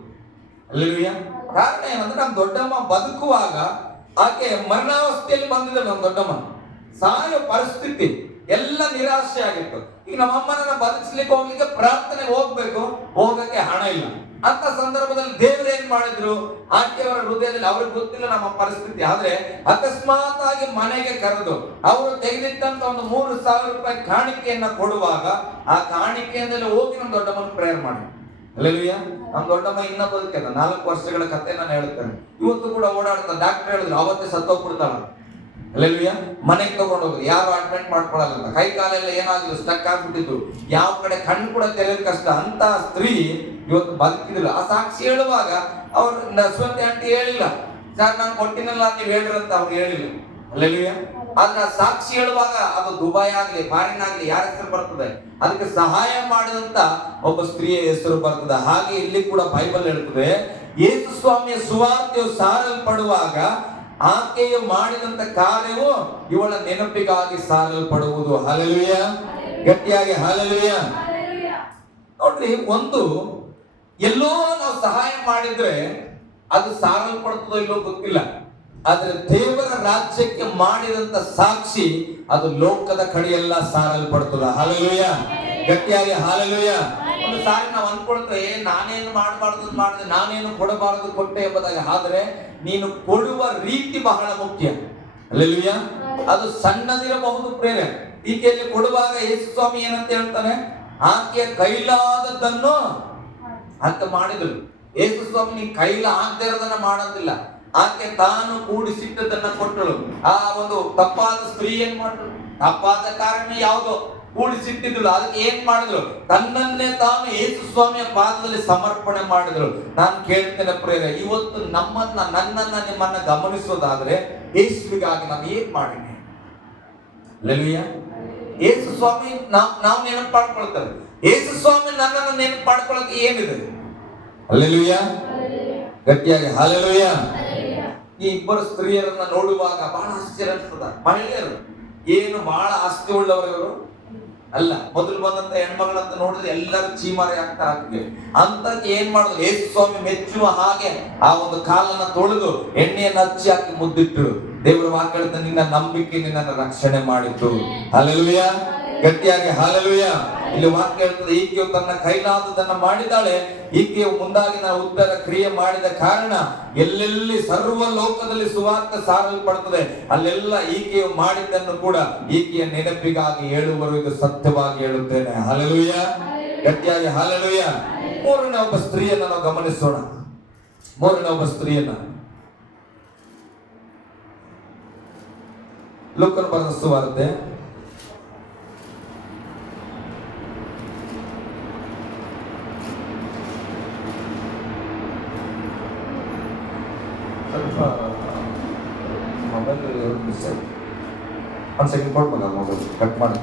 ಅಲ್ಲಿಯ ಕಾರಣ ಏನಂದ್ರೆ, ನಮ್ಮ ದೊಡ್ಡಮ್ಮ ಬದುಕುವಾಗ ಆಕೆ ಮರಣಾವಸ್ಥೆಯಲ್ಲಿ ಬಂದಿದ್ದಳು. ನಮ್ಮ ದೊಡ್ಡಮ್ಮ ಸಾಯೋ ಪರಿಸ್ಥಿತಿ ಎಲ್ಲ ನಿರಾಶೆ ಆಗಿತ್ತು. ಈಗ ನಮ್ಮಮ್ಮನ ಬದುಕಿಸ್ಲಿಕ್ಕೆ ಹೋಗ್ಲಿಕ್ಕೆ ಪ್ರಾರ್ಥನೆಗೆ ಹೋಗ್ಬೇಕು, ಹೋಗಕ್ಕೆ ಹಣ ಇಲ್ಲ ಅಂತ ಸಂದರ್ಭದಲ್ಲಿ ದೇವರು ಏನ್ ಮಾಡಿದ್ರು, ಆಂಟಿಯವರ ಹೃದಯದಲ್ಲಿ ಅವ್ರಿಗೆ ಗೊತ್ತಿಲ್ಲ ನಮ್ಮ ಪರಿಸ್ಥಿತಿ, ಆದ್ರೆ ಅಕಸ್ಮಾತ್ ಆಗಿ ಮನೆಗೆ ಕರೆದು ಅವರು ತೆಗೆದಿಟ್ಟಂತ ಒಂದು 3,000 ರೂಪಾಯಿ ಕಾಣಿಕೆಯನ್ನ ಕೊಡುವಾಗ ಆ ಕಾಣಿಕೆಯಿಂದಲೇ ಹೋಗಿ ನಮ್ಮ ದೊಡ್ಡಮ್ಮನ ಪ್ರೇಯರ್ ಮಾಡಿ. ಹಲ್ಲೆಲೂಯ. ನಮ್ಮ ದೊಡ್ಡಮ್ಮ ಇನ್ನ ಬದುಕಿದ 4 ವರ್ಷಗಳ ಕತೆ ನಾನು ಹೇಳ್ತೇನೆ. ಇವತ್ತು ಕೂಡ ಓಡಾಡ್ತಾ. ಡಾಕ್ಟರ್ ಹೇಳಿದ್ರು ಅವತ್ತೇ ಸತ್ತೋಗ್ಬಿಡ್ತಾಳ. ಹಲ್ಲೆಲೂಯ. ಮನೆಗೆ ತಗೊಂಡು ಹೋಗಿ ಯಾರು ಅಡ್ಮಿಟ್ ಮಾಡ್ಕೊಳ್ಳಲ್ಲ, ಕೈ ಕಾಲೆಲ್ಲ ಏನಾದ್ರು ಸ್ಟಕ್ ಆಗ್ಬಿಟ್ಟಿದ್ರು, ಯಾವ ಕಡೆ ಕಣ್ಣು ಕೂಡ ತೆರೆಯೋದು ಕಷ್ಟ ಅಂತ ಸ್ತ್ರೀ ಇವತ್ತು ಬದುಕಿದ್ರು. ಆ ಸಾಕ್ಷಿ ಹೇಳುವಾಗ ಅವ್ರು ನಸ್ವಂತಿ ಆಂಟಿ ಹೇಳಿಲ್ಲ, ಸರ್ ನಾನು ಕೊಟ್ಟಿನಲ್ಲ ನೀವು ಹೇಳ್ರಿ ಅಂತ ಅವ್ರು ಹೇಳಿಲ್ಲ. ಹಲ್ಲೆಲೂಯ. ಆದ್ರೆ ಆ ಸಾಕ್ಷಿ ಹೇಳುವಾಗ ಅದು ದುಬೈ ಆಗ್ಲಿ ಫಾರಿನ್ ಆಗ್ಲಿ ಯಾರ ಹೆಸರು ಬರ್ತದೆ, ಅದಕ್ಕೆ ಸಹಾಯ ಮಾಡಿದಂತ ಒಬ್ಬ ಸ್ತ್ರೀಯ ಹೆಸರು ಬರ್ತದೆ. ಹಾಗೆ ಇಲ್ಲಿ ಕೂಡ ಬೈಬಲ್ ಹೇಳ್ತದೆ, ಯೇಸು ಸ್ವಾಮಿಯ ಸುವಾರ್ತೆಯು ಸಾರಲ್ಪಡುವಾಗ ಆಕೆಯು ಮಾಡಿದಂತ ಕಾರ್ಯವು ಇವಳ ನೆನಪಿಗಾಗಿ ಸಾರಲ್ಪಡುವುದು. ಹಲ್ಲೆಲೂಯ, ಗಟ್ಟಿಯಾಗಿ ಹಲ್ಲೆಲೂಯ. ನೋಡ್ರಿ, ಒಂದು ಎಲ್ಲೋ ನಾವು ಸಹಾಯ ಮಾಡಿದ್ರೆ ಅದು ಸಾರಲ್ಪಡ್ತದೋ ಇಲ್ಲೋ ಗೊತ್ತಿಲ್ಲ, ಆದ್ರೆ ದೇವರ ರಾಜ್ಯಕ್ಕೆ ಮಾಡಿದಂತ ಸಾಕ್ಷಿ ಅದು ಲೋಕದ ಕಡೆಯೆಲ್ಲ ಸಾರಲ್ಪಡ್ತದ. ಹಲ್ಲೆಲೂಯ, ಗಟ್ಟಿಯಾಗಿ ಹಲ್ಲೆಲೂಯ. ಒಂದು ಸಾರಿ ನಾವು ಅನ್ಕೊಳ್ತೇವೆ, ನಾನೇನು ಮಾಡಬಾರ್ದು ಮಾಡಿದೆ, ನಾನೇನು ಕೊಡಬಾರದು ಕೊಟ್ಟೆ ಎಂಬುದಾಗಿ. ಆದ್ರೆ ನೀನು ಕೊಡುವ ರೀತಿ ಬಹಳ ಮುಖ್ಯ. ಹಲ್ಲೆಲೂಯ. ಅದು ಸಣ್ಣದಿರಬಹುದು ಪ್ರೇರೆ. ಈಕೆಯಲ್ಲಿ ಕೊಡುವಾಗ ಯೇಸು ಸ್ವಾಮಿ ಏನಂತ ಹೇಳ್ತಾನೆ, ಆಕೆಯ ಕೈಲಾದದ್ದನ್ನು ಆಕೆ ಮಾಡಿದಳು. ಯೇಸು ಸ್ವಾಮಿ ನೀ ಕೈಲ ಆಗದೆ ಇರೋದನ್ನ ಮಾಡೋದಿಲ್ಲ, ಆಕೆ ತಾನು ಕೂಡಿಸಿಟ್ಟದನ್ನ ಕೊಟ್ಟಳು. ಆ ಒಂದು ತಪ್ಪಾದ ಸ್ತ್ರೀ ಏನ್ ಮಾಡಿದ್ರು, ತಪ್ಪಾದ ಕಾರಣ ಯಾವುದೋ ಕೂಡಿಸಿಟ್ಟಿದ್ರು, ಅದಕ್ಕೆ ಏನ್ ಮಾಡಿದ್ರು, ತನ್ನನ್ನೇ ತಾನು ಯೇಸು ಸ್ವಾಮಿಯ ಪಾದದಲ್ಲಿ ಸಮರ್ಪಣೆ ಮಾಡಿದ್ರು. ನಾನು ಕೇಳ್ತೇನೆ ಪ್ರೇರೆ, ಇವತ್ತು ನನ್ನನ್ನ ನಿಮ್ಮನ್ನ ಗಮನಿಸೋದಾದ್ರೆ ಯೇಸುವಿಗಾಗಿ ನಾನು ಏನ್ ಮಾಡಿನಿ? ಹಲ್ಲೆಲೂಯಾ. ಯೇಸು ಸ್ವಾಮಿ ನಾವು ನೆನಪು ಮಾಡ್ಕೊಳ್ತೇವೆ. ಯೇಸು ಸ್ವಾಮಿ ನನ್ನನ್ನು ನೆನಪು ಮಾಡ್ಕೊಳ್ಳೋಕೆ ಏನಿದೆ? ಹಲ್ಲೆಲೂಯಾ. ಗಟ್ಟಿಯಾಗಿ ಹಲ್ಲೆಲೂಯಾ. ಈ ಇಬ್ಬರು ಸ್ತ್ರೀಯರನ್ನ ನೋಡುವಾಗ ಬಹಳ ಆಶ್ಚರ್ಯ ಅನಿಸ್ತದ. ಮಹಿಳೆಯರು ಏನು ಬಹಳ ಆಸ್ತಿ ಉಳ್ಳವರು ಅಲ್ಲ. ಮೊದಲು ಬಂದಂತ ಹೆಣ್ಮಗಳಂತ ನೋಡಿದ್ರೆ ಎಲ್ಲರೂ ಚೀಮಾರಿ ಆಗ್ತಾರೆ. ಅಂತ ಏನ್ ಮಾಡಿದ್ರು? ಯೇಸು ಸ್ವಾಮಿ ಮೆಚ್ಚುವ ಹಾಗೆ ಆ ಒಂದು ಕಾಲನ್ನ ತೊಳೆದು ಎಣ್ಣೆಯನ್ನು ಹಚ್ಚಿ ಹಾಕಿ ಮುದ್ದಿಟ್ರು. ದೇವರ ವಾಕ್ಯದ ನಿನ್ನ ನಂಬಿಕೆ ನಿನ್ನನ್ನು ರಕ್ಷಣೆ ಮಾಡಿತು. ಹಲ್ಲೆಲೂಯಾ. ಗಟ್ಟಿಯಾಗಿ ಹಲ್ಲೆಲೂಯಾ. ಇಲ್ಲಿ ವಾಕ್ಯ ಹೇಳ್ತದೆ, ಈಕೆಯು ತನ್ನ ಕೈಲಾದದನ್ನ ಮಾಡಿದಾಳೆ. ಈಕೆಯು ಮುಂದಾಗಿ ನಾವು ಉತ್ತರ ಕ್ರಿಯೆ ಮಾಡಿದ ಕಾರಣ ಎಲ್ಲೆಲ್ಲಿ ಸರ್ವ ಲೋಕದಲ್ಲಿ ಸುವಾರ್ತೆ ಸಾರಲ್ಪಡುತ್ತದೆ ಅಲ್ಲೆಲ್ಲ ಈಕೆಯು ಮಾಡಿದ್ದನ್ನು ಕೂಡ ಈಕೆಯ ನೆನಪಿಗಾಗಿ ಹೇಳುವರು. ಇದು ಸತ್ಯವಾಗಿ ಹೇಳುತ್ತೇನೆ. ಹಲ್ಲೆಲೂಯಾ. ಗಟ್ಟಿಯಾಗಿ ಹಲ್ಲೆಲೂಯಾ. ಮೂರನೇ ಒಬ್ಬ ಸ್ತ್ರೀಯನ್ನ ನಾವು ಗಮನಿಸೋಣ. ಮೂರನೇ ಒಬ್ಬ ಸ್ತ್ರೀಯನ್ನ ಲೂಕನ ಬರೆದ ಸುವಾರ್ತೆ 1 ಸೆಕೆಂಡ್ ಕೊಡ್ಬೋದಾ? ಮೊಬೈಲ್ ಕಟ್ ಮಾಡಿ.